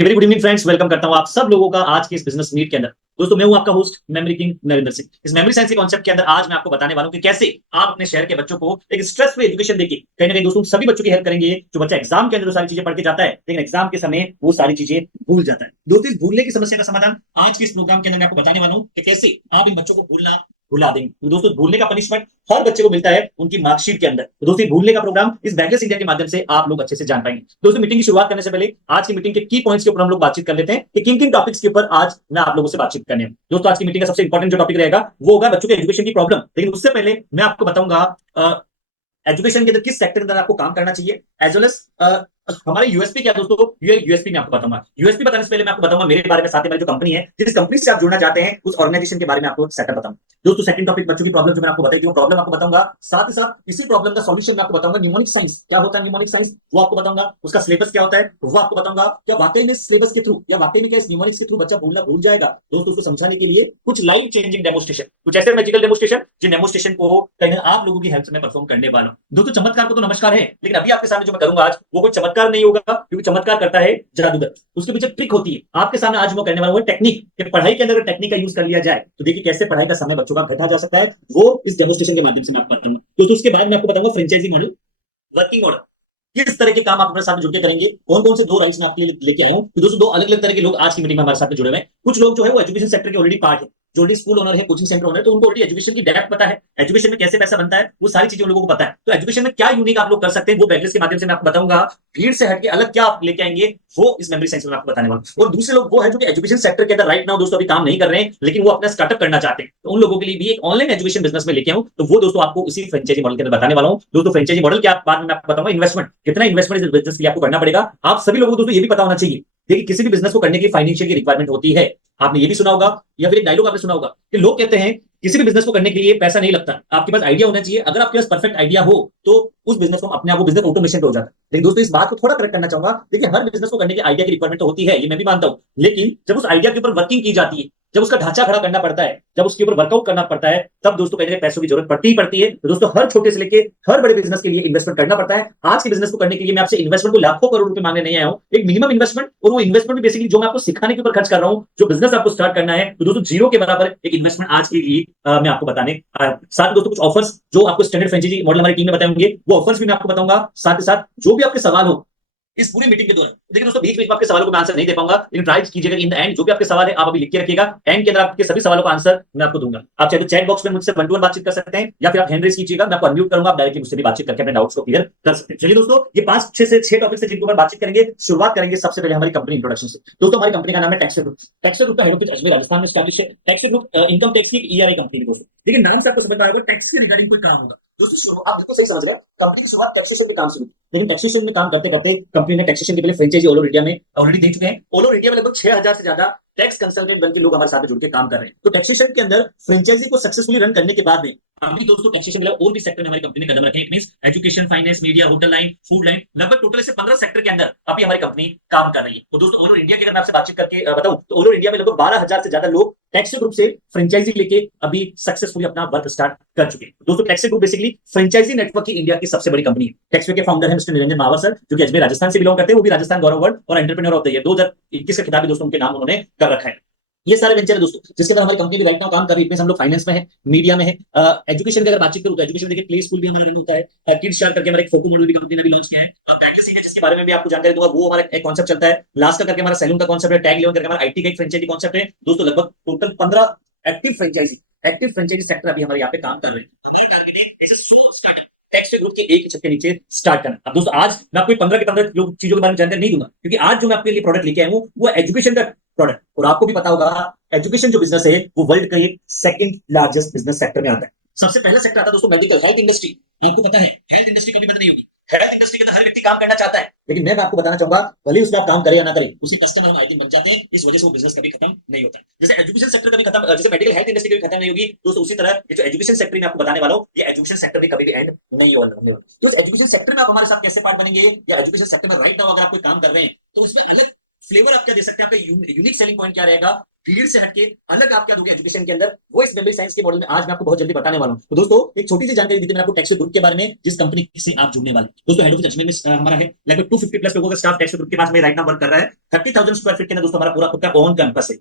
Very good evening friends, welcome करता हूं आप सब लोगों का आज के इस बिजनेस मीट के अंदर। दोस्तों मैं हूं आपका host memory king Narendra Singh. इस मेमोरी साइंस के कॉन्सेप्ट के अंदर आज मैं आपको बताने वाला हूं कि कैसे आप अपने शहर के बच्चों को एक स्ट्रेस फ्री एजुकेशन देके कहीं ना कहीं दोस्तों सभी बच्चों की हेल्प करेंगे। जो बच्चा एग्जाम के अंदर जो सारी चीजें पढ़ के जाता है लेकिन एग्जाम के समय वो सारी चीजें भूल जाता है। दोस्तों इस भूलने की समस्या का समाधान आज के इस प्रोग्राम के अंदर मैं आपको बताने वाला हूं कि कैसे आप इन बच्चों को भूलना भुला देंगे। तो दोस्तों भूलने का पनिशमेंट हर बच्चे को मिलता है उनकी मार्कशीट के अंदर। तो दोस्तों भूलने का प्रोग्राम इस बैकलेस इंडिया के माध्यम से आप लोग अच्छे से जान पाएंगे। दोस्तों मीटिंग की शुरुआत करने से पहले आज की मीटिंग के की पॉइंट्स के ऊपर हम लोग बातचीत कर लेते हैं कि किन किन टॉपिक्स के ऊपर आज मैं आप लोगों से बातचीत करने हैं। दोस्तों आज की मीटिंग का सबसे इंपॉर्टेंट जो टॉपिक रहेगा वो होगा बच्चों के एजुकेशन की प्रॉब्लम। लेकिन उससे पहले मैं आपको बताऊंगा एजुकेशन के अंदर किस सेक्टर के अंदर आपको काम करना चाहिए एज वेल एज हमारे यूएसपी क्या दोस्तों। ये यूएसपी मैं आपको बताऊंगा। यूएसपी बताने से पहले मैं आपको बताऊंगा मेरे बारे में, साथ ही मेरी जो कंपनी है जिस कंपनी से आप जुड़ना चाहते हैं उस ऑर्गेनाइजेशन के बारे में आपको सेटअप बताऊंगा। दोस्तों सेकंड टॉपिक बच्चों की प्रॉब्लम जो मैंने आपको बताई थी वो प्रॉब्लम आपको बताऊंगा। साथ ही साथ इसी प्रॉब्लम का सॉल्यूशन मैं आपको बताऊंगा। न्यूमोनिक साइंस क्या होता है, न्यूमोनिक साइंस वो आपको बताऊंगा। उसका सिलेबस क्या होता है वो आपको बताऊंगा। क्या वाकई में सिलेबस के थ्रू या वाकई में क्या इस न्यूमोनिक्स के थ्रू बच्चा भूलना भूल जाएगा। दोस्तों उसको समझाने के लिए कुछ लाइफ चेंजिंग डेमोस्ट्रेशन, कुछ ऐसे मैजिकल डेमोस्ट्रेशन जिन डेमोस्ट्रेशन को कहीं आप लोगों की हेल्प से मैं परफॉर्म करने वाला हूं। दोस्तों चमत्कार को तो नमस्कार है, लेकिन अभी आपके सामने जो मैं करूंगा आज वो कोई चमत्कार नहीं होगा, क्योंकि चमत्कार करता है जादूगर। उसके पीछे ट्रिक होती है। आपके सामने आज मैं करने वाला हूं टेक्निक कि पढ़ाई के अंदर टेक्निक का यूज कर लिया जाए तो देखिए कैसे पढ़ाई का समय बच्चों का घटा जा सकता है। वो इस डेमोस्ट्रेशन के माध्यम से मैं आपको बताऊंगा। दोस्तों उसके बाद मैं आपको बताऊंगा फ्रेंचाइजी मॉडल, वर्किंग मॉडल, किस तरह के काम आप अपने साथ जुड़ के करेंगे। कौन कौन से दो राइट्स मैं आपके लिए लेके आया हूं। तो दोस्तों दो अलग अलग तरह के लोग आज की मीटिंग में हमारे साथ जुड़े हुए हैं। कुछ लोग जो है वो एजुकेशन सेक्टर के ऑलरेडी पार्ट है, जो ऑलरेडी स्कूल ओनर है, कोचिंग सेंटर ओनर है, तो उनको ऑलरेडी एजुकेशन की डेप्थ पता है, एजुकेशन में कैसे पैसा बनता है, वो सारी चीजें उन लोगों को पता है। तो एजुकेशन में क्या यूनिक आप लोग कर सकते हैं वो बैकलेस के माध्यम से मैं आपको बताऊंगा। भीड़ से हटके अलग क्या आप लेके आएंगे वो इस मेमोरी साइंस में आपको बताने वाला हूं। और दूसरे लोग वो है जो कि एजुकेशन सेक्टर के अंदर राइट नाउ दोस्तों अभी काम नहीं कर रहे हैं लेकिन वो अपना स्टार्टअप करना चाहते हैं। तो उन लोगों के लिए भी एक ऑनलाइन एजुकेशन बिजनेस में लेके आऊं, तो वो दोस्तों आपको इसी फ्रेंचाइजी मॉडल के अंदर बताने वाला हूं। दोस्तों फ्रेंचाइजी मॉडल क्या बाद में आपको बताऊंगा। इन्वेस्टमेंट कितना इन्वेस्टमेंट इस बिजनेस के लिए आपको करना पड़ेगा। आप सभी लोगों को दोस्तों ये भी पता होना चाहिए। देखिए किसी भी बिजनेस को करने की फाइनेंशियल की रिक्वायरमेंट होती है। आपने ये भी सुना होगा या फिर एक डायलॉग आपने सुना होगा कि लोग कहते हैं किसी भी बिजनेस को करने के लिए पैसा नहीं लगता, आपके पास आइडिया होना चाहिए। अगर आपके पास परफेक्ट आइडिया हो तो उस बिजनेस को अपने आप वो बिजनेस ऑटोमेशन पे हो जाता है। लेकिन दोस्तों इस बात को थोड़ा करेक्ट करना चाहूंगा। देखिए हर बिजनेस को करने के आइडिया की रिक्वायरमेंट तो होती है, ये मैं भी मानता हूं, लेकिन जब उस आइडिया के ऊपर वर्किंग की जाती है, जब उसका ढांचा खड़ा करना पड़ता है, जब उसके ऊपर वर्कआउट करना पड़ता है, तब दोस्तों कहीं पैसों की जरूरत पड़ती ही पड़ती है। तो दोस्तों हर छोटे से लेके हर बड़े बिजनेस के लिए इन्वेस्टमेंट करना पड़ता है। आज के बिजनेस को करने के लिए मैं आपसे इन्वेस्टमेंट को लाखों करोड़ रुपए मांगने नहीं आया हूं, एक मिनिमम इन्वेस्टमेंट। और वो इन्वेस्टमेंट भी बेसिकली जो मैं आपको सिखाने के ऊपर खर्च कर रहा हूं, जो बिजनेस आपको स्टार्ट करना है, तो दोस्तों जीरो के बराबर एक इन्वेस्टमेंट आज के लिए मैं आपको बताने साथ में दोस्तों कुछ ऑफर्स जो आपको स्टैंडर्ड फ्रेंचाइजी मॉडल हमारी टीम में बताएंगे, वो ऑफर्स भी मैं आपको बताऊंगा। साथ ही साथ जो भी आपके सवाल हो इस पूरी मीटिंग के दौरान, देखिए दोस्तों बीच बीच में आपके सवालों को मैं आंसर नहीं दे पाऊंगा, लेकिन ट्राई कीजिएगा इन द एंड जो भी आपके सवाल है आप अभी लिख के रखिएगा। एंड के अंदर आपके सभी सवालों का आंसर मैं आपको दूंगा। आप चाहे तो चैट बॉक्स में मुझसे वन टू वन बातचीत कर सकते हैं या फिर आप हैंड रेज कीजिएगा, मैं आपको अनम्यूट करूंगा, आप डायरेक्टली मुझसे भी बातचीत करके अपने डाउट्स को क्लियर कर सकते हैं। चलिए दोस्तों ये 5 से 6 टॉपिक से जिनके ऊपर बातचीत करेंगे, शुरुआत करेंगे सबसे पहले हमारी कंपनी इंट्रोडक्शन से। दोस्तों हमारी कंपनी का नाम है टेक्सर ग्रुप। टेक्सर ग्रुप का हेड ऑफिस अजमेर राजस्थान में स्टैब्लिश है। टेक्सर ग्रुप इनकम टैक्स की ईआरआई कंपनी है दोस्तों। लेकिन नाम से आपको समझ में आएगा टैक्स के रिगार्डिंग कोई काम होगा। दोस्तों आप बिल्कुल सही समझ रहे हैं, कंपनी की शुरुआत टैक्सेशन के काम से हुई। लेकिन टैक्सेशन में काम करते करते कंपनी ने टैक्सेशन के पहले फ्रेंचाइजी ऑल ओवर इंडिया में ऑलरेडी दे चुके हैं। ऑल ओवर इंडिया में लगभग 6000 से ज्यादा टैक्स कंसल्टेंट बनकर लोग हमारे साथ जुड़ के काम कर रहे हैं। तो टैक्सेशन के अंदर फ्रेंचाइजी को सक्सेसफुली रन करने के बाद में अभी दोस्तों टैक्सेशन में और भी सेक्टर में हमारी कंपनी ने कदम रखे हैं। It means education, finance, media, hotel line, food line, लगभग टोटल से 15 सेक्टर के अंदर अभी हमारी कंपनी काम कर रही है। तो दोस्तों ऑल ओवर इंडिया की अगर मैं आपसे बातचीत करके बताऊं तो ऑल ओवर इंडिया में लगभग 12000 से ज्यादा लोग टैक्सी ग्रुप से फ्रेंचाइजी लेके अभी सक्सेसफुली अपना वर्क स्टार्ट कर चुके हैं। दोस्तों taxi group basically franchisee network की इंडिया की सबसे बड़ी कंपनी है। टैक्सी के फाउंडर है मिस्टर निरंजन मावर सर, जो कि अजमेर राजस्थान से बिलोंग करते हैं। वो भी राजस्थान गौरव अवार्ड और एंटरप्रेन्योर ऑफ द ईयर 2021 का खिताब भी दोस्तों उनके नाम उन्होंने कर रखा है। ये सारे वेंचर है दोस्तों जिसके अंदर हमारी कंपनी भी राइट नाउ काम कर रही है। हम लोग फाइनेंस में है, मीडिया में है, एजुकेशन की अगर बातचीत करूं तो एजुकेशन में देखिए प्ले स्कूल भी हमारा रन होता है। किड्स स्टार करके हमारा एक फोटो मॉडल भी कंपनी ने भी लॉन्च किया है। और पैकेज है जिसके बारे में भी आपको जानकारी दूंगा, वो हमारा एक कॉन्सेप्ट चलता है। लास्ट का करके हमारा सैलून का कॉन्सेप्ट है। टैग इलेवन करके हमारा आईटी का एक फ्रेंचाइजी कॉन्सेप्ट है। दोस्तों लगभग टोटल 15 एक्टिव फ्रेंचाइजी सेक्टर अभी हमारे यहाँ पे काम कर रहे हैं। टेक्स्ट ग्रुप के एक छत के नीचे स्टार्ट करना। अब दोस्तों आज मैं आपको 15 के 15 चीजों के बारे में जानकारी नहीं दूंगा, क्योंकि आज जो मैं आपके लिए प्रोडक्ट लेके आया हूं वो एजुकेशन का प्रोडक्ट। और आपको भी पता होगा एजुकेशन जो बिजनेस है वो वर्ल्ड का एक सेकंड लार्जेस्ट बिजनेस सेक्टर में आता है। सबसे पहला सेक्टर आता है दोस्तों मेडिकल, हेल्थ इंडस्ट्री। आपको पता है हेल्थ इंडस्ट्री कभी बंद नहीं होगी। हेल्थ इंडस्ट्री के अंदर हर व्यक्ति काम करना चाहता है, लेकिन मैं आपको बताना चाहूंगा भले उसमें आप काम करें या ना करें, उसी कस्टमर आईडी बन जाते हैं। इस वजह से वो बिजनेस कभी खत्म नहीं होता। जैसे एजुकेशन सेक्टर कभी खत्म, जैसे मेडिकल हेल्थ इंडस्ट्री कभी खत्म नहीं होगी, दोस्तों उसी तरह ये जो एजुकेशन सेक्टर मैं आपको बताने वाला हूं, ये एजुकेशन सेक्टर भी कभी भी एंड नहीं होगा। तो एजुकेशन सेक्टर में आप हमारे साथ कैसे पार्ट बनेंगे, या एजुकेशन सेक्टर में राइट नाउ अगर आप कोई काम कर रहे हैं तो उसमें अलग फ्लेवर आप क्या दे सकते हैं, आपका यूनिक सेलिंग पॉइंट क्या रहेगा, भीड़ से हटके अलग आप क्या दोगे एजुकेशन के अंदर, वो इस मेमोरी साइंस के मॉडल में आज मैं आपको बहुत जल्दी बताने वाला हूं। तो दोस्तों एक छोटी सी जानकारी दी थी मैंने आपको टैक्सो ग्रुप के बारे में, जिस कंपनी से आप जुड़ने वाले दोस्तों। हेड ऑफिस अजमेर में हमारा है। लगभग 250 प्लस लोगों का स्टाफ टैक्सो ग्रुप के पास में राइट नाउ वर्क कर रहा है। 30,000 स्क्वायर फीट के अंदर दोस्तों हमारा पूरा खुद का ओन कैंपस है।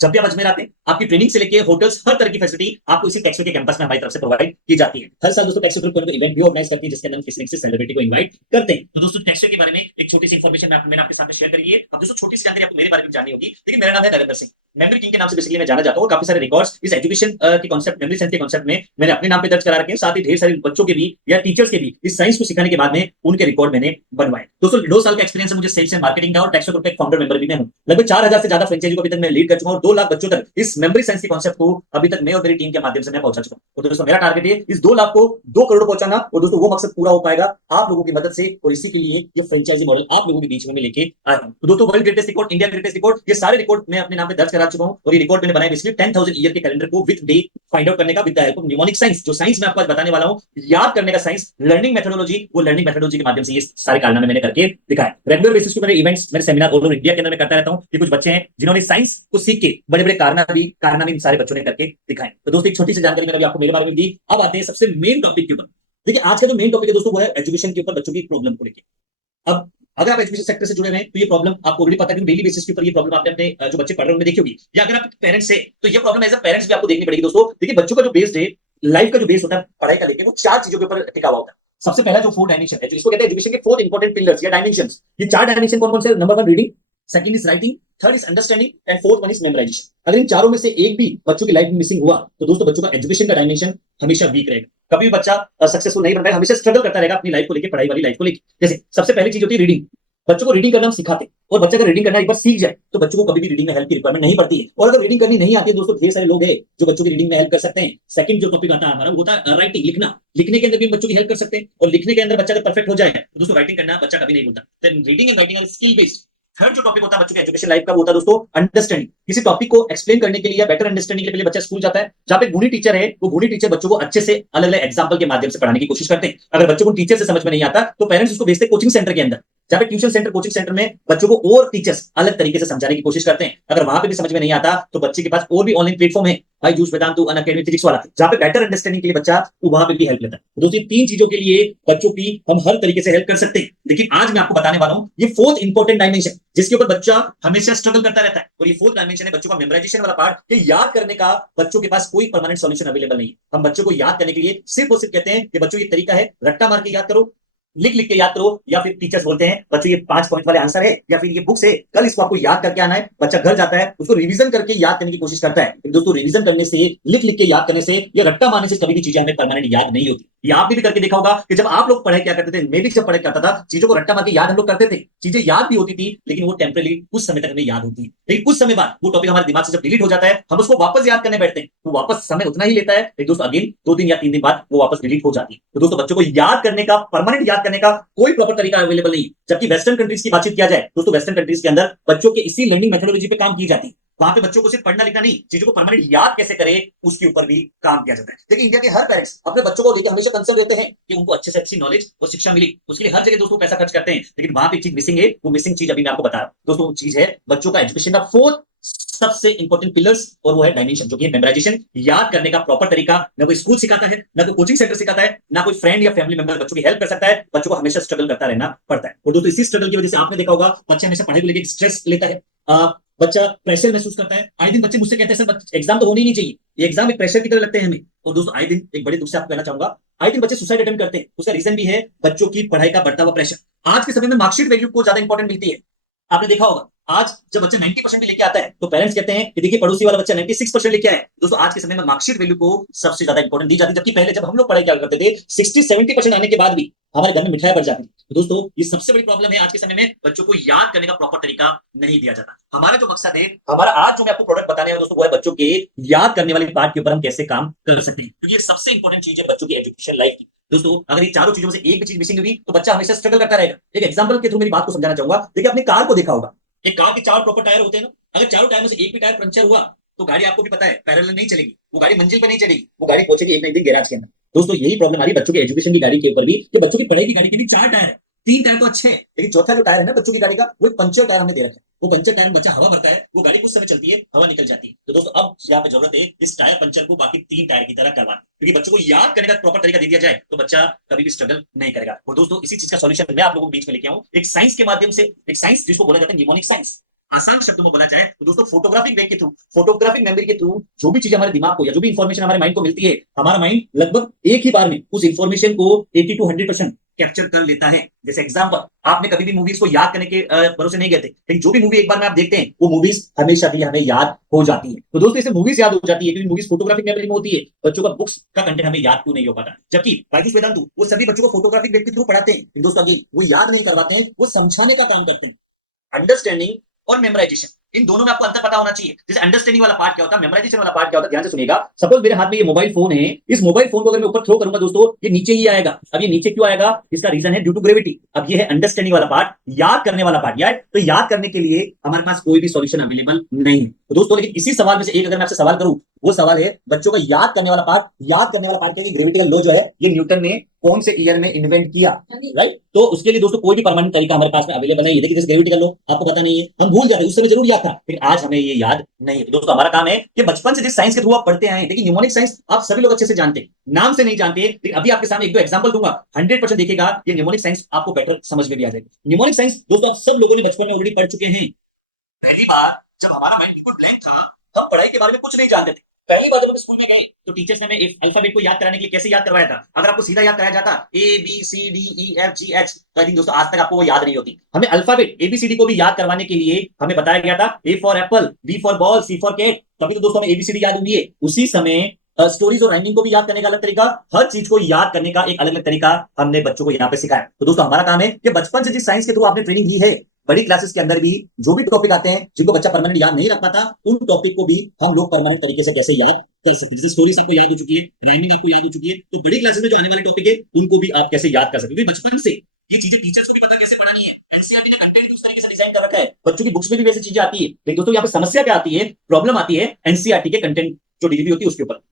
जब भी आप अजमेर आते हैं, आपकी ट्रेनिंग से लेके होटल्स, हर तरह की फैसिलिटी आपको इसी टैक्सो के कैंपस में हमारी तरफ से प्रोवाइड की जाती है। हर साल दोस्तों टैक्सो ग्रुप कोई इवेंट भी ऑर्गेनाइज करती है, जिसके अंदर हम किसी न किसी सेलिब्रिटी को इनवाइट करते हैं। तो दोस्तों टैक्सो के बारे में एक छोटी सी इन्फॉर्मेशन मैंने आपके सामने शेयर करी है। अब दोस्तों छोटी सी जानकारी आपको मेरे बारे में जाननी होगी, लेकिन मेरा नाम है नरेंद्र सिंह। मेमोरी किंग के नाम से बेसिकली मैं जाना जाता हूँ। काफी सारे रिकॉर्ड्स इस एजुकेशन के कॉन्सेप्ट, मेमोरी साइंस के कॉन्सेप्ट में मैंने अपने नाम पे दर्ज करा रखे हैं। साथ ही ढेर सारे बच्चों के भी या टीचर्स के भी इस साइंस को सिखाने के बाद में उनके रिकॉर्ड मैंने बनवाए। दोस्तों 2 साल का एक्सपीरियंस है मुझे सेल्स एंड मार्केटिंग का, और टैक्सो ग्रुप का एक फाउंडर मेंबर भी मैं हूं। लगभग 4,000 से ज्यादा फ्रेंचाइजी को अभी तक मैं लीड कर चुका हूं, और 2 लाख बच्चों तक इस मेमोरी साइंस के कॉन्सेप्ट को अभी तक मैं और मेरी टीम के माध्यम से मैं पहुंचा चुका हूं। तो दोस्तों मेरा टारगेट है इस 2 लाख को 2 करोड़ पहुंचाना, और दोस्तों वो मकसद पूरा हो पाएगा आप लोगों की मदद से, और इसी के लिए ये फ्रेंचाइजी मॉडल आप लोगों के बीच में लेके आया हूं। तो दोस्तों world greatest record, India greatest record, ये सारे रिकॉर्ड मैं अपने नाम पे दर्ज करा चुका हूं, और ये रिकॉर्ड मैंने बनाया इसलिए 10,000 ईयर के कैलेंडर को विद डे फाइंड आउट करने का, with the help of mnemonic science. जो साइंस मैं आपको आज बताने वाला हूं, याद करने का साइंस, लर्निंग मेथोडोलॉजी, वो लर्निंग मेथोडोलॉजी के माध्यम से ये सारे कारनामे मैंने करके दिखाए। रेगुलर बेसिस पे मेरे इवेंट्स, मेरे सेमिनार ऑल ओवर इंडिया के अंदर मैं करता रहता हूं, कि कुछ बच्चे हैं जिन्होंने साइंस को सीख के बड़े बड़े कारनामे इन सारे बच्चों ने करके दिखाए। तो दोस्तों एक छोटी सी जानकारी मैंने आपको मेरे बारे में दी। अब आते हैं सबसे मेन टॉपिक के ऊपर। देखिए आज का जो मेन टॉपिक है दोस्तों, वो है एजुकेशन के ऊपर बच्चों की प्रॉब्लम को लेकर। अब अगर आप एजुकेशन सेक्टर से जुड़े हैं तो ये प्रॉब्लम आपको ऑलरेडी पता है, डेली बेसिस के ऊपर ये प्रॉब्लम आपने अपने जो बच्चे पढ़ रहे हैं उनमें देखी होगी, या अगर आप पेरेंट्स है तो ये प्रॉब्लम एज अ पेरेंट्स भी आपको देखनी पड़ेगी। दोस्तों देखिए बच्चों का जो बेस्ड है, लाइफ का जो बेस होता है पढ़ाई का लेके, वो 4 चीजों के ऊपर टिका हुआ होता है। सबसे पहला जो 4 डायमेंशन है, जिसको कहते हैं एजुकेशन के 4 इंपॉर्टेंट पिलर्स या डायमेंशंस। ये 4 डायमेंशन कौन कौन से? Number 1 reading, second is writing, third is understanding, and fourth one is memorisation. अगर इन चारों में से एक भी बच्चों की लाइफ में मिसिंग हुआ तो दोस्तों बच्चों का एजुकेशन का डायमेंशन हमेशा वीक रहेगा। कभी भी बच्चा सक्सेसफुल नहीं बन पाएगा, हमेशा स्ट्रगल करता रहेगा अपनी लाइफ को लेकर, पढ़ाई वाली लाइफ को लेकर। जैसे सबसे पहली चीज होती है रीडिंग। बच्चों को रीडिंग करना हम सिखाते हैं, और बच्चा अगर रीडिंग करना एक बार सीख जाए तो बच्चों को कभी भी रीडिंग में हेल्प की रिक्वायरमेंट नहीं पड़ती है। और अगर रीडिंग करनी नहीं आती है दोस्तों, ढेर सारे लोग हैं जो बच्चों की रीडिंग में हेल्प कर सकते हैं। सेकंड जो टॉपिक आता है हमारा, वो होता है राइटिंग, लिखना। लिखने के अंदर भी बच्चों की हेल्प कर सकते हैं, और लिखने के अंदर बच्चा अगर परफेक्ट हो जाए तो दोस्तों राइटिंग करना बच्चा कभी नहीं भूलता। Then reading and writing are skill based. Third जो टॉपिक होता है बच्चों के एजुकेशन लाइफ का, वो होता है दोस्तों अंडरस्टैंडिंग। किसी टॉपिक को एक्सप्लेन करने के लिए या बेटर अंडरस्टैंडिंग के लिए पहले बच्चा स्कूल जाता है, जहां पे गुणी टीचर है, वो गुणी टीचर बच्चों को अच्छे से अलग अलग एग्जाम्पल के माध्यम से पढ़ाने की कोशिश करते हैं। अगर बच्चों को टीचर से समझ में नहीं आता तो पेरेंट्स उसको भेजते हैं कोचिंग सेंटर के अंदर, जहां पे ट्यूशन सेंटर, कोचिंग सेंटर में बच्चों को और टीचर्स अलग तरीके से समझाने की कोशिश करते हैं। अगर वहां पे भी समझ में नहीं आता तो बच्चे के पास और भी ऑनलाइन प्लेटफॉर्म है, भाई जूस, वेदांतु, अनअकैडमी, फिजिक्स वाला, जहां पे बेटर अंडरस्टैंडिंग के लिए बच्चा तो वहां पे भी हेल्प लेता है। तो दोस्तों 3 चीजों के लिए बच्चों की हम हर तरीके से हेल्प कर सकते हैं। लेकिन आज मैं आपको बताने वाला हूं ये 4th इंपॉर्टेंट डायमेंशन, जिसके ऊपर बच्चा हमेशा स्ट्रगल करता रहता है। और ये 4th डायमेंशन है बच्चों का मेमोराइजेशन वाला पार्ट। ये याद करने का बच्चों के पास कोई परमानेंट सॉल्यूशन अवेलेबल नहीं है। हम बच्चों को याद करने के लिए सिर्फ और सिर्फ कहते हैं कि बच्चों ये तरीका है, रट्टा मार के याद करो, लिख लिख के याद करो, या फिर टीचर्स बोलते हैं बच्चों ये 5 पॉइंट वाले आंसर है, या फिर ये बुक से कल इसको आपको याद करके आना है। बच्चा घर जाता है, उसको रिवीजन करके याद करने की कोशिश करता है। दोस्तों रिवीजन करने से, लिख लिख के याद करने से या रट्टा मारने से कभी भी चीजें हमें परमानेंट याद नहीं होती। ये आपने भी करके देखा होगा कि जब आप लोग पढ़ाई क्या करते थे, मैं भी जब पढ़ाई करता था, चीजों को रट्टा मार के याद हम लोग करते थे। चीजें याद भी होती थी, लेकिन वो टेम्पररी कुछ समय तक हमें याद होती है। लेकिन कुछ समय बाद वो टॉपिक हमारे दिमाग से जब डिलीट हो जाता है, हम उसको वापस याद करने बैठते हैं, तो वापस समय उतना ही लेता है, लेकिन दोस्तों अगेन 2 दिन या 3 दिन बाद वो वापस डिलीट हो जाती है। तो दोस्तों बच्चों को याद करने का, परमानेंट याद करने का कोई प्रॉपर तरीका अवेलेबल नहीं। जबकि वेस्टर्न कंट्रीज की बातचीत किया जाए दोस्तों, वेस्टर्न कंट्रीज के अंदर बच्चों के इसी लर्निंग मेथोडोलॉजी पे काम की जाती है। वहां पे बच्चों को सिर्फ पढ़ना लिखना नहीं, चीजों को परमानेंट याद कैसे करें उसके ऊपर भी काम किया जाता है। देखिए इंडिया के हर पेरेंट्स अपने बच्चों को लेकर हमेशा कंसर्न रहते हैं कि उनको अच्छे से अच्छी नॉलेज और शिक्षा मिली, उसके लिए हर जगह दोस्तों पैसा खर्च करते हैं। लेकिन वहां पे एक चीज मिसिंग है, वो मिसिंग चीज अभी मैं आपको बता रहा हूं। दोस्तों वो चीज है बच्चों का एजुकेशन का 4th सबसे इंपॉर्टेंट पिलर्स, और वो है डायमेंशन, जो कि मेमोराइजेशन, याद करने का प्रॉपर तरीका। ना कोई स्कूल सिखाता है, ना कोई कोचिंग सेंटर सिखाता है, ना कोई फ्रेंड या फैमिली मेंबर बच्चों की हेल्प कर सकता है। बच्चों को हमेशा स्ट्रगल करता रहना पड़ता है। और दोस्तों इसी स्ट्रगल की वजह से आपने देखा होगा बच्चे हमेशा पढ़ाई को लेकर स्ट्रेस लेता है, बच्चा प्रेशर महसूस करता है। आए दिन बच्चे मुझसे कहते हैं सर एग्जाम तो होनी नहीं चाहिए, ये एग्जाम एक प्रेशर की तरह लगते हैं हमें। और दोस्तों आए दिन एक बड़े दुख से आपको कहना चाहूंगा, आए दिन बच्चे सुसाइड अटेम्प्ट करते हैं। उसका रीजन भी है बच्चों की पढ़ाई का बढ़ता हुआ प्रेशर। आज के समय में मार्कशीट वैल्यू को ज्यादा इंपॉर्टेंट मिलती है। आपने देखा होगा आज जब बच्चा 90% भी लेके आता है तो पेरेंट्स कहते हैं कि देखिए पड़ोसी वाला बच्चा 96% लेके आया है। दोस्तों आज के समय में मार्कशीट वैल्यू को सबसे ज्यादा इंपॉर्टेंट दी जाती है, जबकि पहले जब हम लोग पढ़ाई क्या करते थे 60-70% आने के बाद भी हमारे घर में मिठाई बढ़ जाती। तो दोस्तों ये सबसे बड़ी प्रॉब्लम है आज के समय में, बच्चों को याद करने का प्रॉपर तरीका नहीं दिया जाता। हमारा जो मकसद है, हमारा आज जो मैं आपको प्रोडक्ट बताने वाला दोस्तों, वो है बच्चों के याद करने वाली पार्ट के ऊपर हम कैसे काम कर सकते हैं, क्योंकि ये सबसे इंपॉर्टेंट चीज है बच्चों की एजुकेशन लाइफ की। दोस्तों अगर ये चारों चीजों में से एक भी चीज मिसिंग होगी तो बच्चा हमेशा स्ट्रगल करता रहेगा। एक एग्जांपल के थ्रू मेरी बात को समझाना चाहूंगा। देखिए आपने कार को देखा होगा, एक कार के 4 प्रॉपर टायर होते हैं ना, अगर चारों टायर में से एक भी टायर पंचर हुआ तो गाड़ी आपको भी पता है पैरेलल नहीं चलेगी, वो गाड़ी मंजिल पर नहीं चलेगी, वो गाड़ी पहुंचेगी एक ना एक दिन गैराज के अंदर। दोस्तों यही प्रॉब्लम आ रही है बच्चों के एजुकेशन की गाड़ी के ऊपर भी, कि बच्चों की पढ़ाई की गाड़ी के भी 4 टायर है, 3 टायर तो अच्छे हैं, लेकिन चौथा जो टायर है ना बच्चों की गाड़ी का, वो एक पंचर टायर हमने दे रखा है। वो पंचर टायर में बच्चा हवा भरता है, वो गाड़ी कुछ समय चलती है, हवा निकल जाती है। तो दोस्तों अब यहाँ पे जरूरत है इस टायर पंचर को बाकी 3 टायर की तरह करवाना, क्योंकि बच्चों को याद करने का प्रॉपर तरीका दे दिया जाए तो बच्चा कभी भी स्ट्रगल नहीं करेगा। और दोस्तों इसी चीज का सॉल्यूशन मैं आप लोगों के बीच में लेके आऊं एक साइंस के माध्यम से, एक साइंस जिसको बोला जाता है निमोनिक साइंस। आसान शब्दों में बोला जाए तो दोस्तों फोटोग्राफिक वेव के थ्रू, फोटोग्राफिक मेमोरी के थ्रू जो भी चीज हमारे दिमाग को या जो भी इंफॉर्मेशन हमारे माइंड को मिलती है, हमारा माइंड लगभग एक ही बार में उस इंफॉर्मेशन को 80 to 100% कैप्चर कर लेता है। जैसे एग्जांपल, आपने कभी भी मूवीज को याद करने के भरोसे नहीं गए थे, लेकिन जो भी मूवी एक बार में आप देखते हैं वो मूवीज हमेशा के लिए हमें याद हो जाती है। तो दोस्तों इससे मूवीज याद हो जाती है क्योंकि मूवीज फोटोग्राफिक मेमोरी में होती है। बच्चों का बुक्स का कंटेंट हमें याद क्यों नहीं हो पाता, जबकि बायजूस वेदांतु वो सभी बच्चों को फोटोग्राफिक वेब के थ्रू पढ़ाते हैं। दोस्तों अभी वो याद नहीं करवाते हैं, वो समझाने का काम करते हैं। अंडरस्टैंडिंग और मेमोराइजेशन, इन दोनों में आपको अंतर पता होना चाहिए। जैसे अंडरस्टैंडिंग वाला पार्ट क्या होता है, मेमोराइजेशन वाला पार्ट क्या होता है, ध्यान से सुनिएगा। सपोज मेरे हाथ में ये मोबाइल फोन है, इस मोबाइल फोन को अगर मैं ऊपर थ्रो करूंगा दोस्तों, ये नीचे ही आएगा। अब ये नीचे क्यों आएगा, इसका रीजन है ड्यू टू ग्रेविटी। अब ये है अंडरस्टैंडिंग वाला पार्ट, याद करने वाला पार्ट। यार तो याद करने के लिए हमारे पास कोई भी सॉल्यूशन अवेलेबल नहीं है। तो दोस्तों लेकिन इसी सवाल में से एक अगर मैं आपसे सवाल करूं, वो सवाल है बच्चों का याद करने वाला पार्ट। याद करने वाला पार्ट क्या है, ग्रेविटिकल लॉ जो है ये न्यूटन ने कौन से ईयर में इन्वेंट किया, राइट। तो उसके लिए दोस्तों कोई भी परमानेंट तरीका हमारे पास में अवेलेबल नहीं है। देखिए जैसे ग्रेविटी कर लो, आपको पता नहीं है, हम भूल जाते हैं, उस समय जरूर याद था, लेकिन आज हमें ये याद नहीं है। तो दोस्तों हमारा काम है कि बचपन से जिस साइंस के थ्रू आप पढ़ते आए हैं, देखिए न्यूमोनिक साइंस आप सभी लोग अच्छे से जानते हैं, नाम से नहीं जानते, लेकिन अभी आपके सामने एक दो एग्जांपल दूंगा, 100% देखिएगा ये न्यूमोनिक साइंस आपको बेटर समझ में भी आ जाएगी। न्यूमोनिक साइंस दोस्तों आप सब लोगों ने बचपन में ऑलरेडी पढ़ चुके हैं। पहली बार जब हमारा माइंड बिल्कुल ब्लैंक था, हम पढ़ाई के बारे में कुछ नहीं जानते थे। पहली बार जब हम स्कूल में गए तो टीचर्स ने हमें अल्फाबेट को याद कराने के लिए कैसे याद करवाया था। अगर आपको सीधा याद कराया जाता ABCDEFGH, तो आई थिंक दोस्तों आज तक आपको वो याद नहीं होती। हमें अल्फाबेट ABCD को भी याद करवाने के लिए हमें बताया गया था A for apple, B for ball, C for cat, तभी तो दोस्तों हमें ABCD याद हुई है। उसी समय स्टोरीज और राइमिंग को भी याद करने का अलग तरीका, हर चीज को याद करने का एक अलग अलग तरीका हमने बच्चों को यहाँ पे सिखाया। तो दोस्तों हमारा काम है कि बचपन से जिस साइंस के थ्रू आपने ट्रेनिंग ली है, बड़ी क्लासेस के अंदर भी जो भी टॉपिक आते हैं जिनको बच्चा परमानेंट याद नहीं रख पाता, उन टॉपिक को भी हम लोग परमानेंट तरीके से कैसे याद कर सकते हैं। स्टोरीज आपको याद हो चुकी है, राइमिंग आपको याद हो चुकी है, तो बड़ी क्लासेस में जो आने वाले टॉपिक है उनको भी आप कैसे याद कर सकते हैं। बचपन से ये चीजें टीचर्स को भी पता कैसे पढ़ानी है। एनसीईआरटी ने कंटेंट उस तरीके से डिजाइन कर रखा है, बच्चों की बुक्स में भी वैसी चीजें आती है। लेकिन दोस्तों यहाँ पे समस्या क्या आती है, प्रॉब्लम आती है एनसीईआरटी के कंटेंट जो डिलीवरी होती है उसके ऊपर।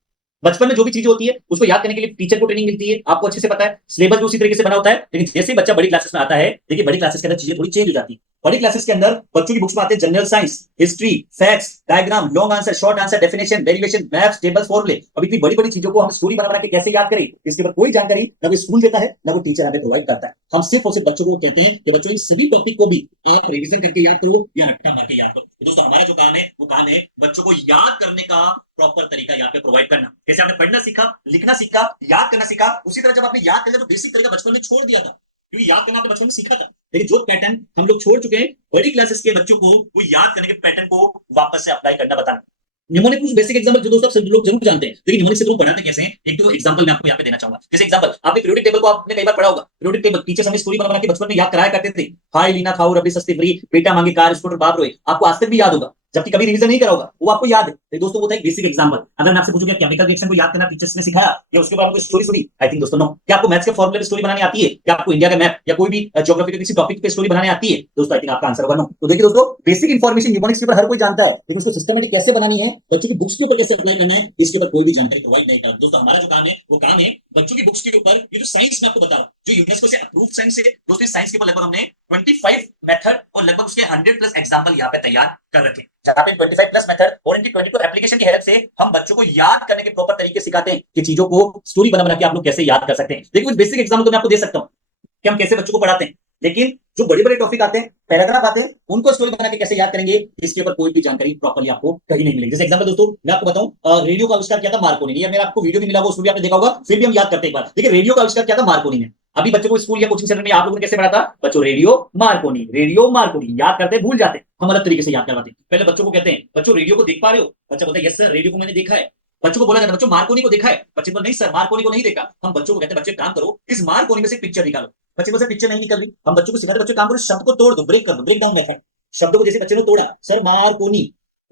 बचपन में जो भी चीजें होती है उसको याद करने के लिए टीचर को ट्रेनिंग मिलती है, आपको अच्छे से पता है, सिलेबस भी उसी तरीके से बना होता है। लेकिन जैसे ही बच्चा बड़ी क्लासेस में आता है, देखिए बड़ी क्लासेस के अंदर चीजें थोड़ी चेंज हो जाती है। बड़ी क्लासेस के अंदर बच्चों की बुक्स में आते हैं general science, history, facts, diagram, long answer, short answer, definition, derivation, maths, tables, फॉर्मूले। अब इतनी बड़ी बड़ी चीजों को हम स्टोरी बना बना के कैसे याद करें, इसके ऊपर कोई जानकारी ना कोई स्कूल देता है ना कोई टीचर हमें प्रोवाइड करता है। हम सिर्फ और सिर्फ बच्चों को कहते हैं कि बच्चों इन सभी टॉपिक को भी आप रिवीजन करके याद करो या रट्टा मार के याद करो। तो दोस्तों हमारा जो काम है वो काम है बच्चों को याद करने का प्रॉपर तरीका यहाँ पे प्रोवाइड करना। जैसे आपने पढ़ना सीखा, लिखना सीखा, याद करना सीखा, उसी तरह जब आपने याद कर लिया तो बेसिक तरीका बचपन में छोड़ दिया था, क्योंकि याद करना आपने बचपन में सीखा था। लेकिन जो पैटर्न हम लोग छोड़ चुके हैं, बड़ी क्लासेस के बच्चों को वो याद करने के पैटर्न को वापस से अप्लाई करना बताना। निमोनिक कुछ बेसिक एग्जांपल जो दोस्तों सब लोग जरूर जानते हैं, लेकिन निमोनिक से तुम पढ़ाते कैसे हैं, एक तो एग्जांपल मैं आपको यहाँ पे देना चाहूंगा। जैसे एग्जांपल, आपने पीरियोडिक टेबल को आपने कई बार पढ़ा होगा। पीरियोडिक टेबल टीचर्स हमें स्टोरी बना बना के बचपन में याद कराया करते थे। हाय लीना खाओ रबी सस्ती फ्री, बेटा मांगे कार स्कूटर बाप रोए, आपको आज तक भी याद होगा, जबकि कभी रिवीजन नहीं करा होगा, वो आपको याद है। तो दोस्तों वो था एक बेसिक एग्जांपल। अगर मैं आपसे पूछूं क्या केमिकल रिएक्शन को याद करना टीचर्स ने सिखाया या उसके बाद आपको स्टोरी सुनी, आई थिंक दोस्तों नो। क्या आपको मैथ्स के फॉर्मूले पे स्टोरी बनानी आती है, क्या आपको इंडिया का मैप या कोई भी ज्योग्राफी के किसी टॉपिक पे स्टोरी बनानी आती है, दोस्तों आई थिंक आपका आंसर होगा नो। तो देखिए दोस्तों बेसिक इन्फॉर्मेशन न्यूमोनिक्स के ऊपर हर कोई जानता है, लेकिन उसको सिस्टमेटिक कैसे बनानी है, बच्चों की बुक्स के ऊपर कैसे अप्लाई करना है, इसके ऊपर कोई भी जानकारी प्रोवाइड नहीं करता। दोस्तों हमारा जो काम है वो काम है बच्चों की बुक्स के ऊपर ये जो साइंस मैं आपको बता रहा हूँ, जो यूनेस्को से अप्रूव्ड साइंस है दोस्तों, साइंस के ऊपर लगभग हमने 25 मेथड और लगभग उसके 100+ एग्जांपल यहाँ पे तैयार कर रखे हैं, जहां पे 25+ मेथड और इनकी 22 एप्लीकेशन की हेल्प से हम बच्चों को याद करने के प्रॉपर तरीके सिखाते हैं कि चीजों को स्टोरी बना बना के आप लोग कैसे याद कर सकते हैं। देखिए कुछ बेसिक एग्जांपल तो मैं आपको दे सकता हूं कि हम कैसे बच्चों को पढ़ाते हैं, लेकिन जो बड़े बड़े टॉपिक आते हैं, पैराग्राफ आते हैं, उनको स्टोरी बना के कैसे याद करेंगे, इसके ऊपर कोई भी जानकारी प्रॉपर्ली आपको कहीं नहीं मिलेगी। जैसे एग्जांपल दोस्तों मैं आपको बताऊं, रेडियो का आविष्कार किया था मार्कोनी ने, या मेरा आपको वीडियो भी मिला वो, उसमें भी आपने देखा होगा, फिर भी हम याद करते एक बार। देखिए रेडियो का आविष्कार किया था मार्कोनी ने। अभी बच्चों को स्कूल या कोचिंग सेंटर में आप लोगों ने कैसे पढ़ा था, बच्चों रेडियो मार्कोनी याद करते भूल जाते, हम अलग तरीके से याद करवाते। पहले बच्चों को कहते हैं बच्चों रेडियो को देख पा रहे हो, बच्चा बोलता है यस सर रेडियो को मैंने देखा है। बच्चों को बोला जाता है बच्चों मार्कोनी को देखा है, बच्चे बोलते नहीं सर मार्कोनी को नहीं देखा। हम बच्चों को कहते हैं बच्चे काम करो इस मार्कोनी में से पिक्चर निकालो, बच्चे को से पिक्चर नहीं निकल रही, हम बच्चों को सिखाते बच्चों काम करो शब्द को तोड़ दो, ब्रेक कर दो, ब्रेक डाउन मेथड। शब्दों को जैसे बच्चे ने तोड़ा, सर मार्कोनी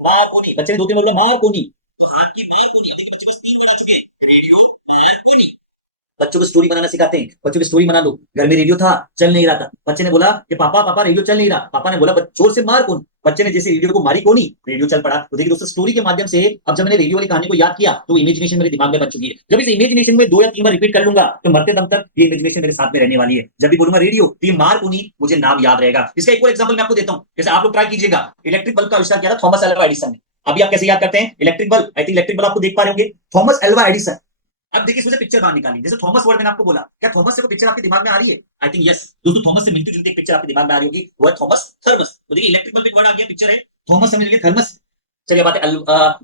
बच्चे ने 2-3 बार बोला मार्कोनी, तो हाथ की मार्कोनी, देखिए बच्चे बस 3 वर्ड आ चुके हैं, रेडियो मार्कोनी। बच्चों को स्टोरी बनाना सिखाते हैं, बच्चों की स्टोरी बना लो। घर में रेडियो था, चल नहीं रहा था, बच्चे ने बोला कि पापा पापा रेडियो चल नहीं रहा, पापा ने बोला जोर से मार कौन, बच्चे ने जैसे रेडियो को मारी कोनी, रेडियो चल पड़ा। तो देखिए दोस्तों स्टोरी के माध्यम से अब जब मैंने रेडियो वाली कहानी को याद किया तो इमेजिनेशन मेरे दिमाग में बन चुकी है। जब इस इमेजिनेशन में 2 या 3 बार रिपीट कर लूंगा तो मरते दम तक ये इमेजिनेशन मेरे साथ में रहने वाली है। जब भी बोलूंगा रेडियो तो ये मार कोनी मुझे नाम याद रहेगा। इसका एक और एग्जांपल मैं आपको देता हूं, जैसे आप लोग ट्राई कीजिएगा, इलेक्ट्रिक बल्ब का आविष्कार किया था थॉमस अल्वा एडिसन ने। अभी आप कैसे याद करते हैं electric bulb, I think electric bulb आपको देख पा रहे होंगे, थॉमस अल्वा एडिसन। अब देखिए इसमें से पिक्चर बाहर निकाली, जैसे थॉमस वर्ड मैंने आपको बोला, क्या थॉमस से कोई पिक्चर आपके दिमाग में आ रही है? आई थिंक यस दोस्तों, थॉमस से मिलती जुलती एक पिक्चर आपके दिमाग में आ रही होगी, वो है थॉमस थर्मस। तो देखिए इलेक्ट्रिक बल्ब एक वर्ड आ गया, पिक्चर है थॉमस से मिलके थर्मस। चलिए बात है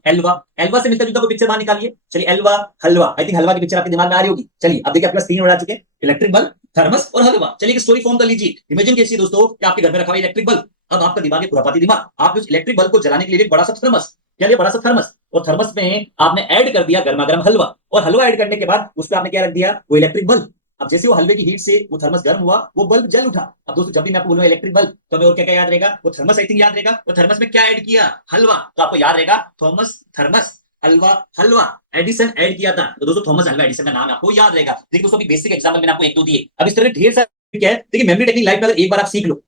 एल्वा, एल्वा से मिलता जुलता कोई पिक्चर बाहर निकालिए। चलिए एल्वा हलवा, आई थिंक हलवा की पिक्चर आपके दिमाग में आ रही होगी। चलिए अब देखिए आपके पास 3 वर्ड आ चुके हैं, इलेक्ट्रिक बल्ब, थर्मस और हलवा। चलिए एक स्टोरी फॉर्म कर लीजिए। इमेजिन कीजिए दोस्तों कि आपके घर में रखा हुआ इलेक्ट्रिक बल्ब, अब आपका दिमाग है खुरापाती दिमाग, आप उस इलेक्ट्रिक बल्ब को जलाने के लिए एक बड़ा सा थर्मस, क्या बड़ा सा थर्मस, और थर्मस में आपने ऐड कर दिया गर्मा गर्म हलवा, और हलवा ऐड करने के बाद उस पर आपने क्या रख दिया, वो इलेक्ट्रिक बल्ब। अब जैसे वो हलवे की हीट से वो थर्मस गर्म हुआ, वो बल्ब जल उठा। अब दोस्तों जब भी मैं आपको बोलूंगा इलेक्ट्रिक बल्ब तो हमें और क्या क्या याद रहेगा, वो थर्मस आई थिंक याद रहेगा, वो थर्मस में क्या ऐड किया, हलवा। तो आपको याद रहेगा थॉमस थर्मस हलवा हलवा एडिसन ऐड किया था। तो दोस्तों थॉमस हलवा एडिसन का नाम आपको याद रहेगा। देखिए दोस्तों अभी बेसिक एग्जांपल मैंने आपको एक दो दिए, अब इस तरह ढेर सारे क्या है। देखिए मेमोरी टेक्निक लाइफ में अगर एक बार आप सीख लो,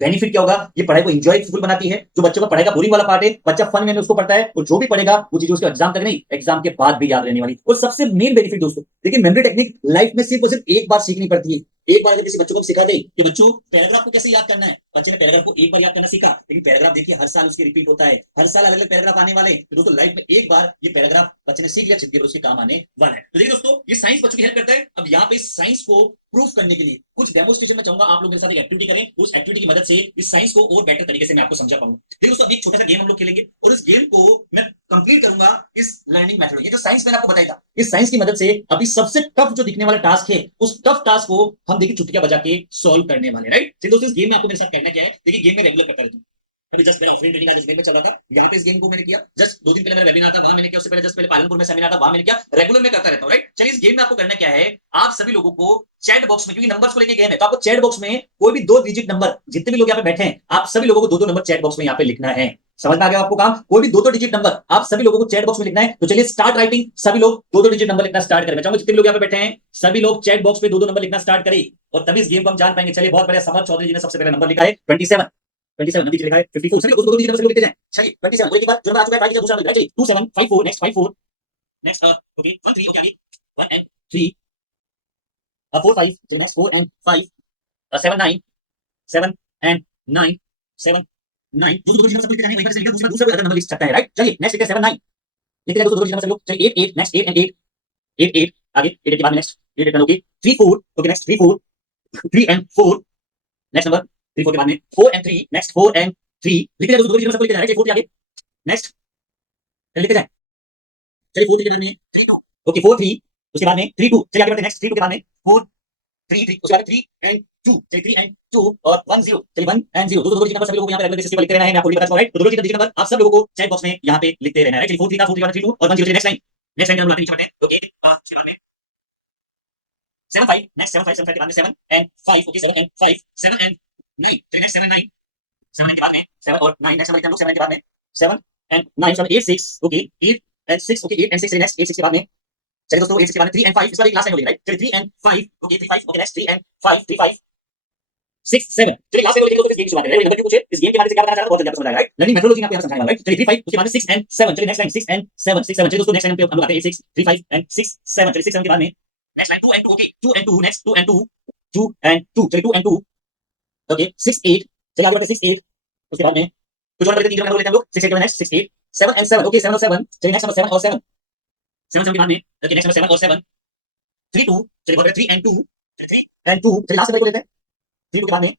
बेनिफिट क्या होगा, ये पढ़ाई को एंजॉयफुल बनाती है। जो बच्चों का पढ़ाई का बोरिंग वाला पार्ट है, बच्चा फन में उसको पढ़ता है, और जो भी पढ़ेगा वो चीज उसके एग्जाम तक नहीं, एग्जाम के बाद भी याद रहने वाली। और सबसे मेन बेनिफिट दोस्तों देखिए, मेमोरी टेक्निक लाइफ में सिर्फ और सिर्फ एक बार सीखनी पड़ती है। एक बार अगर किसी बच्चों को सिखा दे कि बच्चों पैराग्राफ को कैसे याद करना है, बच्चे ने पैराग्राफ को एक बार याद करना सीखा, लेकिन पैराग्राफ देखिए हर साल उसके रिपीट होता है, हर साल अलग अलग पैराग्राफ आने वाले। तो दोस्तों लाइफ में एक बार ये पैराग्राफ बच्चे ने सीख लिया, जिंदगी भर उसके काम आने वाला है। तो देखिए दोस्तों ये साइंस बच्चों की हेल्प करता है। अब यहाँ पे साइंस को प्रूफ करने के लिए कुछ डेमोस्ट्रेशन में चाहूंगा आप लोग मेरे साथ एक एक्टिविटी करें, उस एक्टिविटी की मदद से इस साइंस को और बेटर तरीके से मैं आपको समझा पाऊंगा। देखिए दोस्तों अभी एक छोटा सा गेम हम लोग खेलेंगे, और इस गेम को मैं कंप्लीट करूंगा इस लर्निंग मेथड, ये जो साइंस मैंने आपको बताया था, इस साइंस की मदद से अभी सबसे टफ जो दिखने वाला टास्क है, उस टफ टास्क को हम देखिए चुटकियां बजा के सॉल्व करने वाले, राइट। चलिए दोस्तों इस गेम में आपको मेरे साथ करना क्या है, देखिए गेम में रेगुलर करता रहता हूँ। अभी जस्ट मेरा ऑफलाइन ट्रेनिंग आज इस गेम में चल रहा था, यहाँ पे इस गेम को मैंने किया, जस्ट 2 दिन पहले मेरा वेबिनार था, वहां मैंने किया, उससे पहले जस्ट पहले पालनपुर में सेमिनार था, वहां मैंने किया, रेगुलर में करता रहता हूँ, राइट। चलिए इस गेम में आपको करना क्या है, आप सभी लोगों को चैट बॉक्स में, क्योंकि नंबर्स को लेके गेम है, तो आपको चैट बॉक्स में कोई भी 2 डिजिट नंबर, जितने भी लोग यहाँ पे बैठे हैं, आप सभी लोगों को 2-2 नंबर चैट बॉक्स में यहाँ पे लिखना है। समझ में आ गया आपको काम, कोई भी 2-2 डिजिट नंबर आप सभी लोगों को चैट बॉक्स में लिखना है। तो चलिए स्टार्ट राइटिंग, सभी लोग 2-2 डिजिट नंबर लिखना स्टार्ट करें। मैं चाहूंगा जितने भी लोग यहाँ पे बैठे हैं सभी लोग चैट बॉक्स पे 2-2 नंबर लिखना स्टार्ट करें, और तभी इस गेम को हम जान पाएंगे। चलिए बहुत बढ़िया, समर चौधरी जी ने सबसे पहले नंबर लिखा है 27, 27 नंदी लिखा है 54, सभी लोग 2-2 डिजिट नंबर से लिखते जाएं। चलिए 27 बोलने के बाद जो नंबर आ चुका है ट्राई दूसरा नंबर, चलिए 2754, नेक्स्ट 54, नेक्स्ट ओके 13, ओके आगे 1 एंड 3, 4 5, चलिए नेक्स्ट 4 एंड 5, 7 9, 7 एंड 9, 7 9, दो डिजिट नंबर से लिखते जाएंगे, वहीं पर से लिखा दूसरा कोई नंबर लिख सकता है, राइट। चलिए नेक्स्ट लिखते हैं 7 9, लिखते हैं 2 डिजिट नंबर से लोग। चलिए 8 8, नेक्स्ट 8 एंड 8, 8 8 आगे 8 के बाद next 8 8 okay 3 4, okay next 3 4, 3 and 4, next number 3 4 के बाद में 4 एंड 3, नेक्स्ट 4 एंड 3, लिखते हैं 2 डिजिट नंबर से लिखते जाएं, राइट। 4 के आगे नेक्स्ट लिखते जाएं, चलिए 4 के बाद में 3 2, ओके 4 3, उसके बाद में 3 2, चलिए आगे बढ़ते हैं, नेक्स्ट 3 2 के बाद में 4 3 3, उसके बाद 3 एंड 2, चलिए 3 एंड 2 और 1 0, चलिए 1 एंड 0, दो डिजिट नंबर सभी लोगों को यहाँ पे रेगुलर बेसिस पे लिखते रहना है, मैं आपको भी बता चुका, राइट। तो दो डिजिट नंबर आप सब लोगों को चैट बॉक्स में यहाँ पे लिखते रहना है, राइट। चलिए 4 3 था, 4 3 1 3 2 और 1 0, next line, next line number नीचे बढ़ते हैं, ओके 5 के बाद में 7 5, नेक्स्ट 7 5, 7 5 के बाद में 7 एंड 5, ओके 7 एंड 5, 7 एंड 9, चलिए नेक्स्ट 7 9, 7 के बाद में 7 और 9, नेक्स्ट नंबर लिखते हैं लोग 7 के बाद में 7 and 9, 8 6, okay 8 and 6, okay 8 and 6, next 8 6 के बाद में, चलिए दोस्तों 8 6 के बाद में 3 एंड 5, इस बार एक लास्ट लाइन होगी, राइट। चलिए 3 and 5, okay 3 5, okay next 3 and 5, 3 5 6 7, चलिए लास्ट में लिखेंगे तो इस गेम की शुरुआत करें। नंबर 2 पूछे इस गेम के बारे में क्या बताना चाह रहा हूं, बहुत जल्दी आपको समझ आएगा, राइट। लर्निंग मेथोडोलॉजी में आपको यहां समझाने वाला, राइट। चलिए 3 5, उसके बाद में 6 एंड 7, चलिए नेक्स्ट लाइन 6 एंड 7, 6 7, चलिए दोस्तों नेक्स्ट लाइन पे हम लोग आते हैं 6 3 5 एंड 6 7, चलिए 6 7 के बाद में next line 2 and 2, okay 2 and 2, next 2 and 2, 2 and 2, चलिए 2 एंड 2, ओके 6 8, चलिए आगे बढ़ते हैं 6 8, उसके बाद में कुछ और तीन नंबर लेते हैं हम लोग 6 8 के बाद नेक्स्ट 6 8 7 एंड 7, ओके 7 और 7, चलिए नेक्स्ट नंबर 7 और 7, 7 7 के बाद में, ओके नेक्स्ट नंबर 7 और 7, 3 2, चलिए बोल रहे 3 एंड 2, 3 एंड 2, चलिए लास्ट नंबर को लेते हैं 3 2 के बाद में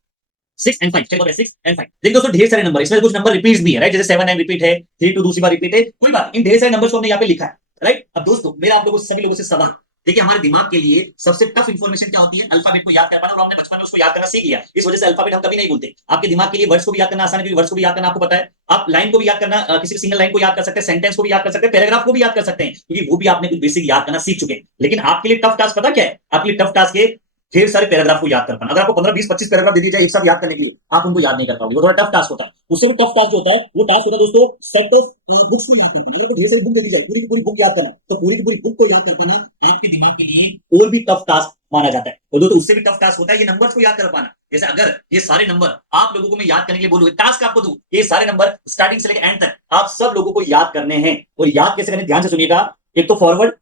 6 एंड 5, चलिए बोल रहे 6 एंड 5। देखिए दोस्तों ढेर सारे नंबर, इसमें कुछ नंबर रिपीट्स भी है, राइट। जैसे 7 9 रिपीट है, 3 2 दूसरी बार रिपीट है, कोई बात, इन ढेर सारे नंबर्स को हमने यहाँ पे लिखा है, राइट। अब दोस्तों मेरा आप लोगों से सभी लोगों से सवाल, देखिए हमारे दिमाग के लिए सबसे टफ इंफॉर्मेशन क्या होती है, अल्फाबेट को याद कर पाना, और हमने बचपन में उसको याद करना सीख लिया, इस वजह से अल्फाबेट हम कभी नहीं भूलते। आपके दिमाग के लिए वर्ड्स को भी याद करना आसान है, क्योंकि वर्ड्स को भी याद करना आपको पता है। आप लाइन को भी याद करना, किसी सिंगल लाइन को याद कर सकते हैं, सेंटेंस को भी याद कर सकते हैं, पैराग्राफ को भी याद कर सकते हैं, क्योंकि वो भी आपने कुछ बेसिक याद करना सीख चुके हैं। लेकिन आपके लिए टफ टास्क पता क्या है, आपके लिए टफ टास्क है ढेर सारे पैराग्राफ को याद कर पाना। अगर आपको 15 20 25 पैराग्राफ दे दिए जाए एक साथ याद करने के लिए, आप उनको याद नहीं कर पाओगे, वो थोड़ा टफ टास्क होता है। उससे भी टफ टास्क होता है, वो टास्क होता है दोस्तों सेट ऑफ बुक्स को याद कर पाना। अगर ढेर सारी बुक दे दी जाए, पूरी की पूरी बुक याद करना, तो पूरी की पूरी बुक को याद कर पाना आपके दिमाग के लिए और भी टफ टास्क माना जाता है। और दोस्तों उससे भी टफ टास्क होता है ये नंबर्स को याद कर पाना। जैसे अगर ये सारे नंबर आप लोगों को मैं याद करने के लिए बोलूँ, टास्क आपको दूं, ये सारे नंबर स्टार्टिंग से लेकर एंड तक आप सब लोगों को याद करने हैं। और याद कैसे करने, ध्यान से सुनिएगा। एक तो फॉरवर्ड,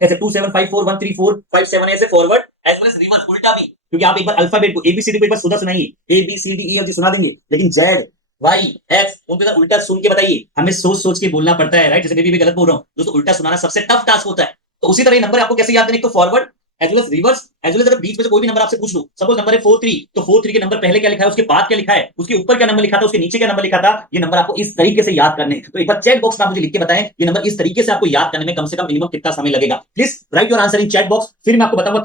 ऐसे 2 7 5 4 1 3 4 5 7 ऐसे forward, as well as reverse, उल्टा भी। क्योंकि आप एक बार अल्फाबेट को एबीसीडी को एक बार सुना सुनाइए, ABCDE सुना देंगे, लेकिन जेड वाई एक्स उनके साथ उल्टा सुन के बताइए। हमें सोच सोच के बोलना पड़ता है, राइट। जैसे भी गलत बोल रहा हूं दोस्तों, उल्टा सुनाना सबसे टफ टास्क होता है। तो उसी तरह नंबर आपको कैसे याद करने, तो forward as well as reverse, as well as अगर बीच में से कोई भी नंबर आपसे पूछ लो, सपोज नंबर है 4 3, तो 4 3 के नंबर पहले क्या लिखा है, उसके बाद क्या लिखा है, उसके ऊपर क्या नंबर लिखा था, उसके नीचे क्या नंबर लिखा था, ये नंबर आपको इस तरीके से याद करने। तो एक बार चैट बॉक्स में मुझे लिख के बताएं ये नंबर इस तरीके से आपको याद करने में कम से कम मिनिमम कितना समय लगेगा। Please right your answer in chat box, फिर मैं आपको बताऊंगा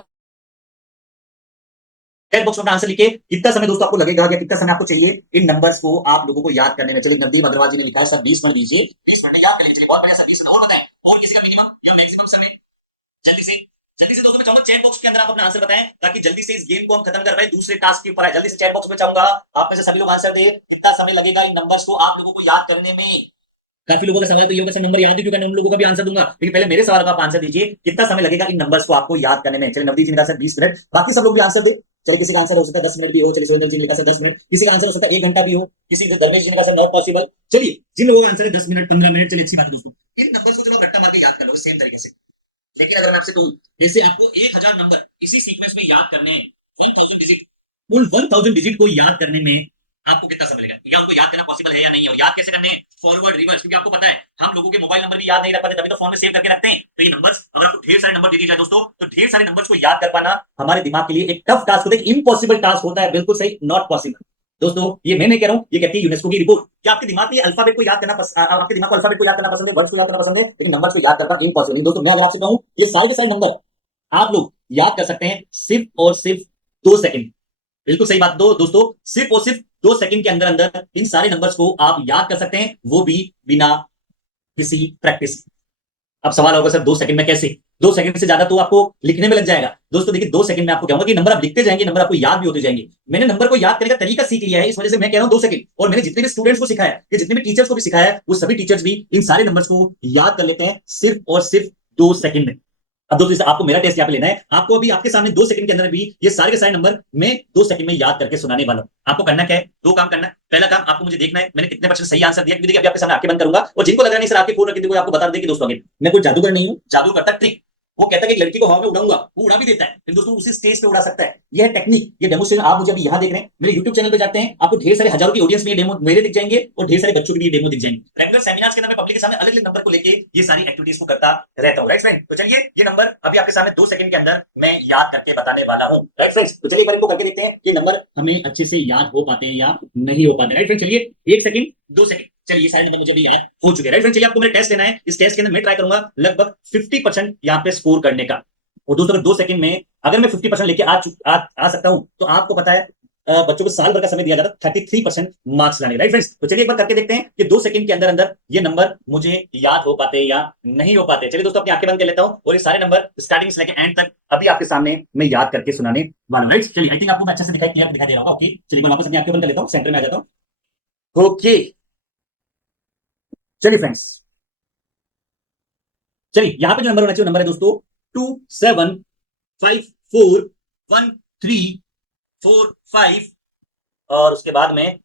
चैट बॉक्स में आंसर लिखे कितना समय दोस्तों आपको लगेगा, या कितना समय आपको चाहिए इन नंबर्स को आप लोगों को याद करने में। चलिए नवदीप अग्रवाल जी ने लिखा है सर 20 मिनट दीजिए, 20 मिनट याद करेंगे। चलिए बहुत बढ़िया सर, 20 मिनट और बताएं, और किसी का मिनिमम या मैक्सिमम समय। जल्दी से दोस्तों मैं चाहूंगा चैट बॉक्स के अंदर आप अपना आंसर बताएं, ताकि जल्दी से इस गेम को हम खत्म कर पाए, दूसरे टास्क के ऊपर आए। जल्दी से चैट बॉक्स में चाहूंगा आप में से सभी लोग आंसर दे, कितना समय लगेगा इन नंबर्स को आप लोगों को याद करने में। काफी लोगों का सवाल तो ये होगा सर नंबर याद है क्योंकि उन लोगों का भी आंसर दूंगा, लेकिन पहले मेरे सवाल का आप आंसर दीजिए, कितना समय लगेगा इन नंबर्स को आपको याद करने में। चलिए नवदीप जी ने कहा सर 20 मिनट, बाकी सब लोग भी आंसर दे। चलिए किसी का आंसर हो सकता है 10 मिनट भी हो, चलिए सुरेंद्र जी ने कहा सर 10 मिनट, किसी का आंसर हो सकता है 1 घंटा भी हो, किसी धर्मेश जी ने कहा सर नॉट पॉसिबल। चलिए जिन लोगों का आंसर है 10 मिनट 15 मिनट, चलिए अच्छी बात है दोस्तों। इन नंबर्स को जब आप रट्टा मार के याद कर लो सेम तरीके से, लेकिन अगर मैं आपसे कहूं जैसे आपको 1000 नंबर इसी सीक्वेंस में याद करने हैं, 1000 डिजिट, कुल 1000 डिजिट को याद करने में आपको कितना समय लगेगा, या उनको याद करना पॉसिबल है या नहीं है, और याद कैसे करने हैं, फॉरवर्ड रिवर्स। क्योंकि आपको पता है हम लोगों के मोबाइल नंबर भी याद नहीं रख पाते, तभी तो फोन में सेव करके रखते हैं। तो ये नंबर्स अगर आपको ढेर सारे नंबर दे दिए जाए दोस्तों, तो ढेर सारे नंबर्स को याद कर पाना हमारे दिमाग के लिए एक टफ टास्क होता है, इम्पॉसिबल टास्क होता है। बिल्कुल सही, नॉट पॉसिबल। दोस्तों ये मैं नहीं कह रहा हूं, ये कहती है यूनेस्को की रिपोर्ट। क्या आपके दिमाग में अल्फाबेट को याद करना आपके दिमाग को अल्फाबेट को याद करना पसंद है, वर्ड्स को याद करना पसंद है, लेकिन नंबर्स को याद करना इम्पॉसिबल। दोस्तों मैं अगर आपसे कहूं ये सारे के सारे नंबर आप लोग याद कर सकते हैं सिर्फ और सिर्फ 2 सेकंड। बिल्कुल सही बात। दोस्तों सिर्फ और सिर्फ 2 सेकंड के अंदर अंदर इन सारे नंबर्स को आप याद कर सकते हैं, वो भी बिना किसी प्रैक्टिस। अब सवाल होगा सर 2 सेकंड में कैसे, 2 सेकंड से ज्यादा तो आपको लिखने में लग जाएगा। दोस्तों देखिए 2 सेकंड में आपको कहूंगा कि नंबर आप लिखते जाएंगे, नंबर आपको याद भी होते जाएंगे। मैंने नंबर को याद करने का तरीका सीख लिया है, इस वजह से मैं कह रहा हूं 2 सेकंड। और मैंने जितने भी स्टूडेंट्स को सिखाया है, जितने भी टीचर्स को भी सिखाया है, वो सभी टीचर्स भी इन सारे नंबर्स को याद कर लेते हैं सिर्फ और सिर्फ 2 सेकंड में। अब दोस्तों आपको मेरा टेस्ट यहाँ पे लेना है, आपको अभी आपके सामने 2 सेकंड के अंदर भी ये सारे के सारे नंबर मैं 2 सेकंड में याद करके सुनाने वाला हूं। आपको करना क्या है, 2 काम करना है। पहला काम आपको मुझे देखना है मैंने कितने परसेंट सही आंसर दिया, क्योंकि देखिए अभी आपके सामने आंखें बंद करूंगा, और जिनको लग रहा नहीं सर आपके फोन रख के आपको बता दें कि दोस्तों आगे मैं कोई जादूगर नहीं हूं, जादू करता ट्रिक। वो कहता है कि एक लड़की को हवा में उड़ाऊंगा, वो उड़ा भी देता है, फिर दोस्तों उसी स्टेज पे उड़ा सकता है। यह है टेक्निक, ये डेमोस्ट्रेशन आप मुझे अभी यहाँ देख रहे हैं। मेरे यूट्यूब चैनल पे जाते हैं, आपको ढेर सारे हजारों की ऑडियंस में ये डेमो मेरे दिख जाएंगे, और ढेर सारे बच्चों के लिए डेमो दिख जाएंगे। रेगुलर सेमिनार्स के अंदर मैं पब्लिक के सामने अलग अलग नंबर को लेके ये सारी एक्टिविटीज को करता रहता हूँ, राइट फ्रेंड। तो चलिए ये नंबर अभी आपके सामने 2 सेकंड के अंदर मैं याद करके बताने वाला हूँ, राइट फ्रेंड्स। तो चलिए एक बार इनको करके देखते हैं ये नंबर हमें अच्छे से याद हो पाते हैं या नहीं हो पाते, राइट फ्रेंड। चलिए 1 सेकंड 2 सेकंड, चलिए ये सारे नंबर मुझे भी याद हो चुके हैं, राइट फ्रेंड। चलिए आपको मेरा टेस्ट लेना है, इस टेस्ट के अंदर मैं ट्राई करूंगा लगभग 50% यहाँ पे स्कोर करने का। और दोस्तों अगर 2 सेकंड में अगर मैं 50% लेके आ सकता हूं, तो आपको पता है बच्चों को साल भर का समय दिया जाता है 33% मार्क्स लाने, राइट फ्रेंड्स। तो चलिए एक बार करके देखते हैं कि 2 सेकंड के अंदर अंदर ये नंबर मुझे याद हो पाते या नहीं हो पाते। चलिए दोस्तों अपनी आंखें बंद कर लेता हूं, और ये सारे नंबर स्टार्टिंग से लेकर एंड तक अभी आपके सामने मैं याद करके सुनाने वाला हूं, राइट। चलिए आई थिंक आपको मैं अच्छे से क्लियर दिखाई दे रहा होगा। ओके चलिए मैं वापस अपनी आंखें बंद कर लेता हूं, सेंटर में आ जाता हूं। ओके चलिए फ्रेंड्स, चलिए यहां पे जो नंबर होना चाहिए नंबर है दोस्तों 2 7 5 4 1 3 4 5, और उसके बाद में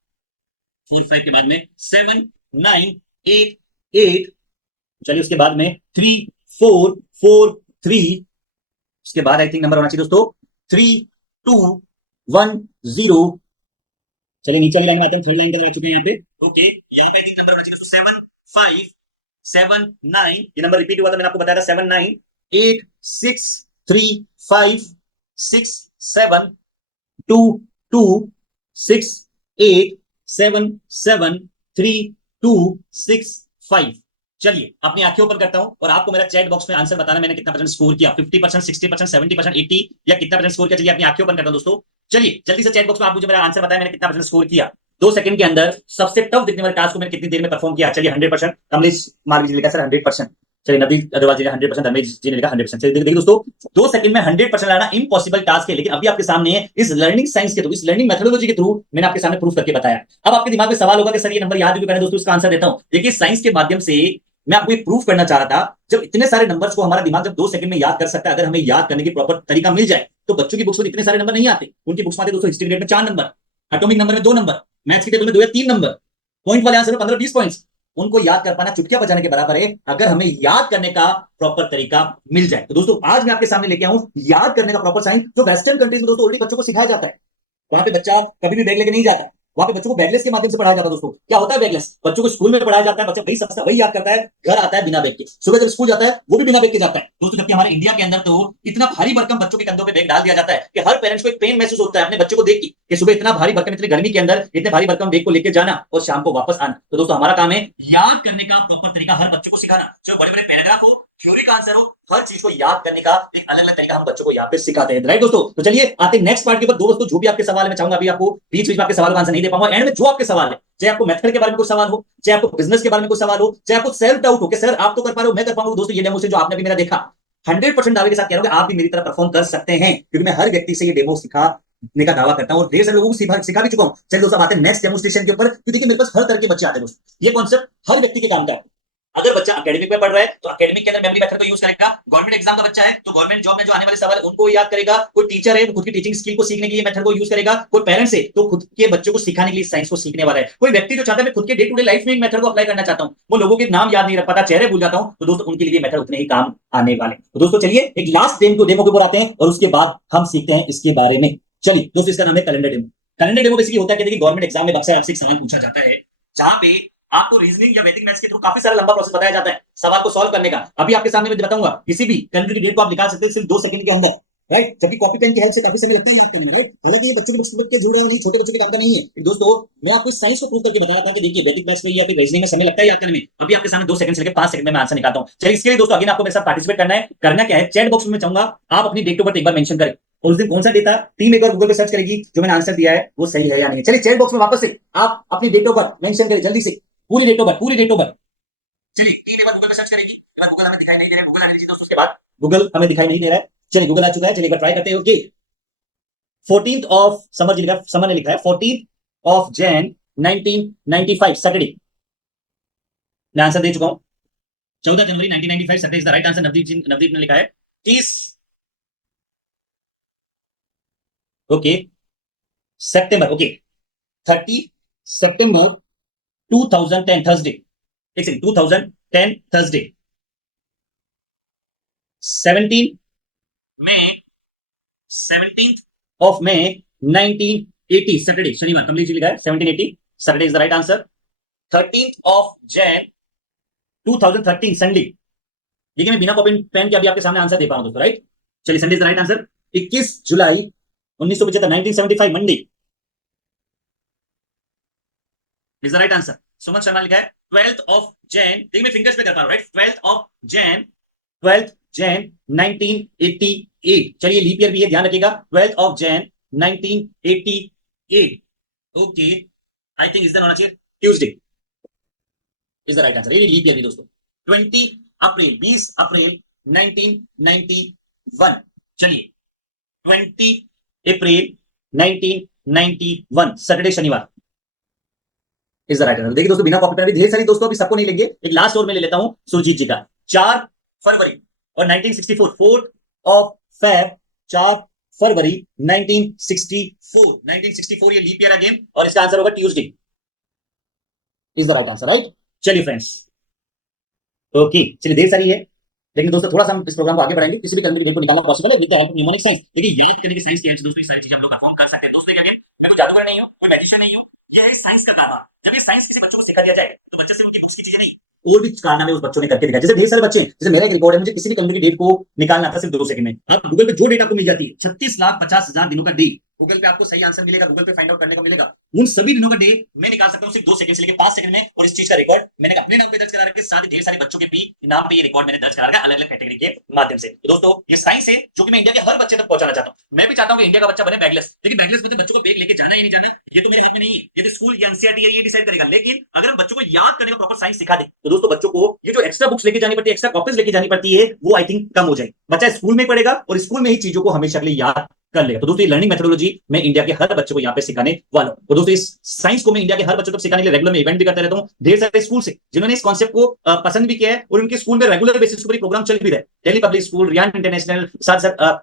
4 5 के बाद में 7 9 8 8। चलिए उसके बाद में 3 4 4 3। उसके बाद आई थिंक नंबर होना चाहिए दोस्तों 3 2 1 0। चलिए नीचे वाली लाइन में आते हैं, थर्ड लाइन तक आ चुके हैं यहाँ पे। ओके यहाँ पे आई थिंक नंबर होना चाहिए दोस्तों 7 5 7 9। ये नंबर रिपीट हुआ था, मैंने आपको बताया था 7 9 8 6 3 5 6 7 2 2 6 8 7 7 3 2 6 5। चलिए अपनी आंखें ओपन करता हूं, और आपको मेरा चैट बॉक्स में आंसर बताना मैंने कितना परसेंट स्कोर किया, 50%, 60%, 70%, 80 या कितना परसेंट स्कोर किया। चलिए अपनी आंखें ओपन करता हूं दोस्तों। चलिए जल्दी से चैट बॉक्स में आप मुझे मेरा आंसर बताएं मैंने कितना परसेंट स्कोर किया 2 सेकंड के अंदर। सबसे टफ दिखने वाले टास्क को मैंने कितनी देर में परफॉर्म किया। चलिए 100%। कमलेश मालवीय लिखा सर 100%। चलिए नवदीप अग्रवाल जी ने 100%, धर्मेश जी ने लिखा 100%। चलिए देखिए दोस्तों, 2 सेकंड में 100% लाना इम्पॉसिबल टास्क है, लेकिन अभी आपके सामने है इस लर्निंग साइंस के थ्रू, इस लर्निंग मेथोडोलॉजी के थ्रू मैंने आपके सामने प्रूफ करके बताया। अब आपके दिमाग में सवाल होगा कि सर ये नंबर याद क्यों करना है? दोस्तों इसका आंसर देता हूं। देखिए साइंस के माध्यम से मैं आपको एक प्रूफ करना चाह रहा था, जब इतने सारे नंबर्स को हमारा दिमाग जब 2 सेकंड में याद कर सकता है, अगर हमें याद करने की प्रॉपर तरीका मिल जाए, तो बच्चों की बुक्स में इतने सारे नंबर नहीं आते। उनकी बुक्स में आते दोस्तों हिस्ट्री ग्रेड में 4 नंबर, एटॉमिक नंबर में 2 नंबर, मैथ्स की टेबल में 2 या 3 नंबर, पॉइंट वाले आंसर में 15-20 पॉइंट्स। उनको याद कर पाना चुटकियां बजाने के बराबर है, अगर हमें याद करने का प्रॉपर तरीका मिल जाए। तो दोस्तों आज मैं आपके सामने लेके आऊं याद करने का प्रॉपर साइंस, जो वेस्टर्न कंट्रीज में दोस्तों ऑलरेडी बच्चों को सिखाया जाता है। वहां पे बच्चा कभी भी बैग लेके नहीं जाता, वहां पे बच्चों को बैगलेस के माध्यम से पढ़ाया जाता है। दोस्तों क्या होता है बैगलेस? बच्चों को स्कूल में पढ़ाया जाता है, बच्चा वही समझता है, वही याद करता है, घर आता है बिना बैग के, सुबह जब स्कूल जाता है वो भी बिना बैग के जाता है। दोस्तों जबकि हमारे इंडिया के अंदर तो इतना भारी भरकम बच्चों के कंधों पे बैग डाल दिया जाता है कि हर पेरेंट्स को एक पेन महसूस होता है अपने बच्चों को देख के, कि सुबह इतना भारी भरकम, इतनी गर्मी के अंदर इतने भारी भरकम बैग को लेकर जाना और शाम को वापस आना। तो दोस्तों हमारा काम है याद करने का प्रॉपर तरीका हर बच्चों को सिखाना, चाहे बड़े बड़े पैराग्राफ हो, थ्योरी का आंसर हो, हर चीज को याद करने का एक अलग अलग तरीका हम बच्चों को यहाँ पे सिखाते हैं। राइट दोस्तों, तो चलिए आते हैं नेक्स्ट पार्ट के ऊपर। दोस्तों जो भी आपके सवाल है, मैं चाहूंगा अभी आपको बीच बीच में आपके सवाल का आंसर नहीं दे पाऊंगा, एंड में जो आपके सवाल है, चाहे आपको मेथड के बारे में कुछ सवाल हो, चाहे आपको बिजनेस के बारे में कुछ सवाल हो, चाहे आपको सेल्फ डाउट हो कि सर आप तो कर पा रहे हो, मैं कर पाऊंगा। दोस्तों ये डेमो से जो आपने भी मेरा देखा, 100% दावे के साथ कह रहा हूं कि आप भी मेरी तरह परफॉर्म कर सकते हैं, क्योंकि मैं हर व्यक्ति से ये डेमो सिखाने का दावा करता हूं और ढेर सारे लोगों को सिखा भी चुका हूं। चलिए दोस्तों आते हैं नेक्स्ट डेमोस्ट्रेशन के ऊपर, क्योंकि देखिए मेरे पास हर तरह के बच्चे आते हैं दोस्तों, ये कॉन्सेप्ट हर व्यक्ति के काम का है। अगर बच्चा एकेडमिक में पढ़ रहा है तो एकेडमिक के अंदर मेमोरी मेथड को यूज करेगा, गवर्नमेंट एग्जाम का बच्चा है तो गवर्नमेंट जॉब में जो आने वाले सवाल उनको याद करेगा, कोई टीचर है तो खुद की टीचिंग स्किल को सीखने के लिए मेथड को यूज करेगा, कोई पेरेंट्स है तो खुद के बच्चों को सिखाने के लिए साइंस को सीखने वाला है, कोई व्यक्ति जो चाहता है मैं खुद के डे टू डे लाइफ में मेथड को अप्लाई करना चाहता हूं, वो लोगों के नाम याद नहीं रख पाता, चेहरे भूल जाता हूं, तो दोस्तों उनके लिए मेथड उतने ही काम आने वाले। तो दोस्तों चलिए एक लास्ट डेमो के ऊपर आते हैं और उसके बाद हम सीखते हैं इसके बारे में। चलिए दोस्तों इसका नाम है calendar demo. Calendar demo basically होता है कि देखिए गवर्नमेंट एग्जाम में अक्सर आपसे एक सवाल पूछा जाता है, जहां पे आपको रीजनिंग या वैदिक मैथ्स के थ्रू काफी सारा लंबा प्रोसेस बताया जाता है सवाल को सॉल्व करने का। अभी आपके सामने मैं बताऊंगा, किसी भी कैलेंडर की डेट को आप निकाल सकते हैं सिर्फ 2 सेकंड के अंदर, राइट? जबकि कॉपी पेन की हेल्प से काफी समय लगता है याद करने में, राइट? हालांकि ये बच्चों के बुक्स के जुड़ा नहीं, छोटे बच्चों के काम का नहीं है। दोस्तों मैं आपको साइंस को प्रूव करके बता रहा था कि देखिए वैदिक मैथ्स में या फिर रीजनिंग में समय लगता है याद करने में, अभी आपके सामने 2 सेकंड से लेकर 5 सेकंड में मैं आंसर निकालता हूं। चलिए इसके लिए दोस्तों अगेन आपको मेरे साथ पार्टिसिपेट करना है। करना क्या है, चैट बॉक्स में चाहूंगा आप अपनी डेट ऑफ बर्थ एक बार मेंशन करें, और उस दिन कौन सा डेटा टीम एक बार गूगल पे सर्च करेगी जो मैंने आंसर दिया है वो सही है या नहीं। चलिए चैट बॉक्स में वापस से आप अपनी डेट ऑफ बर्थ मेंशन करें जल्दी से, पूरी डेट ऑफ बर्थ, पूरी डेट ऑफ बर्थ। चलिए टीम एक बार गूगल पे सर्च करेगी, एक बार गूगल हमें दिखाई नहीं दे रहा है, गूगल आने दीजिए दोस्तों, उसके बाद गूगल हमें दिखाई नहीं दे रहा है। चलिए गूगल आ चुका है, चलिए एक बार ट्राई करते हैं। ओके 14th ऑफ समर जी लिखा, समर ने लिखा है 14th ऑफ जैन 1995 सैटरडे। मैं आंसर दे चुका हूं, 14 January 1995 Saturday is the right answer. Navdeep ने लिखा है 30 ओके सितंबर, ओके 30 सितंबर 2010 थर्सडे, एक second 2010 Thursday, 17 May 17th of May 1980 Saturday, शनिवार। कमलेश जी लिखा है 1780 Saturday is the right answer. 13th of Jan 2013 Sunday, देखिए मैं बिना कॉपी पेन के अभी आपके सामने आंसर दे पा रहा हूं दोस्तों, राइट? चलिए Sunday is the right answer. 21 जुलाई 1975 1975 Monday is the right answer. Suman Sharma लिखा है 12th ऑफ जैन, देखिए मैं फिंगर्स पे कर पा रहा हूं, right? 12th of Jain 12th Jain 1988। चलिए लीप ईयर भी है, ध्यान रखिएगा, 12th of Jain 1988। Okay I think इस दिन होना चाहिए Tuesday is the right answer. ये लीप ईयर भी दोस्तों, 20 अप्रैल 20 अप्रैल 1991। चलिए 20 अप्रैल 1991 सैटरडे शनिवार इज द राइट आंसर। देखिए दोस्तों बिना कॉपी पेन भी ढेर सारी दोस्तों अभी सबको नहीं लेंगे, एक लास्ट और मैं ले लेता हूं सुरजीत जी का 4 फरवरी और 1964 4th ऑफ फेब 4 फरवरी 1964 ये लीप ईयर अगेन, और इसका आंसर होगा Tuesday is the right answer, right? चलिए फ्रेंड्स ओके चलिए देर सारी है, लेकिन दोस्तों थोड़ा सा हम इस प्रोग्राम को आगे बढ़ाएंगे, किसी भी कैलेंडर की डेट को निकालना पॉसिबल है with the help of numeric science. देखिए याद करने की साइंस की हेल्प से दोस्तों ये सारी चीजें हम लोग परफॉर्म कर सकते हैं। दोस्तों अगेन मैं कोई जादूगर नहीं हूं, कोई मैजिशियन नहीं हूं, ये है साइंस का कारनामा। जब ये साइंस किसी बच्चों को सिखा दिया जाए तो बच्चे से उनकी बुक्स की चीजें नहीं और भी कारनामे उस बच्चों ने करके दिखाया। जैसे ढेर सारे बच्चे, जैसे मेरा एक रिकॉर्ड है, मुझे किसी भी कैलेंडर की डेट को निकालना था सिर्फ 2 सेकंड में। आप गूगल पे जो डेट आपको मिल जाती है 36,50,000 दिनों का डे गूगल पे आपको सही आंसर मिलेगा, गूगल पे फाइंड आउट करने को मिलेगा, उन सभी दिनों का डे मैं निकाल सकता हूं सिर्फ 2 सेकंड से लेकर 5 सेकंड में, और इस चीज का रिकॉर्ड मैंने अपने नाम पे दर्ज करा रखा है, साथ ही ढेर सारे बच्चों के भी नाम पे ये रिकॉर्ड मैंने दर्ज करा रखा है अलग अलग कैटेगरी के माध्यम से। तो दोस्तों ये साइंस है जो कि मैं इंडिया के हर बच्चे तक पहुंचाना चाहता हूं। मैं भी चाहता हूं कि इंडिया का बच्चा बने बैगलेस, लेकिन बैगलेस में तो बच्चों को बैग लेके जाना ही नहीं जाना, ये तो मेरे हाथ में नहीं है, ये तो स्कूल या एनसीईआरटी है, ये डिसाइड करेगा। लेकिन अगर हम बच्चों को याद करने का प्रॉपर साइंस सिखा दे तो दोस्तों बच्चों को ये जो एक्स्ट्रा बुक्स लेके जानी पड़ती है, एक्स्ट्रा कॉपीज लेके जानी पड़ती है, वो आई थिंक कम हो जाएगी। बच्चा स्कूल में पढ़ेगा और स्कूल में ही चीजों को हमेशा के लिए याद कर लेगा। तो दोस्तों ये लर्निंग मेथोडोलॉजी मैं इंडिया के हर बच्चे को यहाँ पे सिखाने वाला हूं। तो दोस्तों इस साइंस को मैं इंडिया के हर बच्चों को सिखाने के लिए रेगुलर में इवेंट भी करता रहता हूँ। ढेर सारे स्कूल से जिन्होंने इस कॉन्सेप्ट को पसंद भी किया है और उनके स्कूल में रेगुलर बेसिस पर प्रोग्राम चल भी रहे, Delhi public school, Ryan international, साथ साथ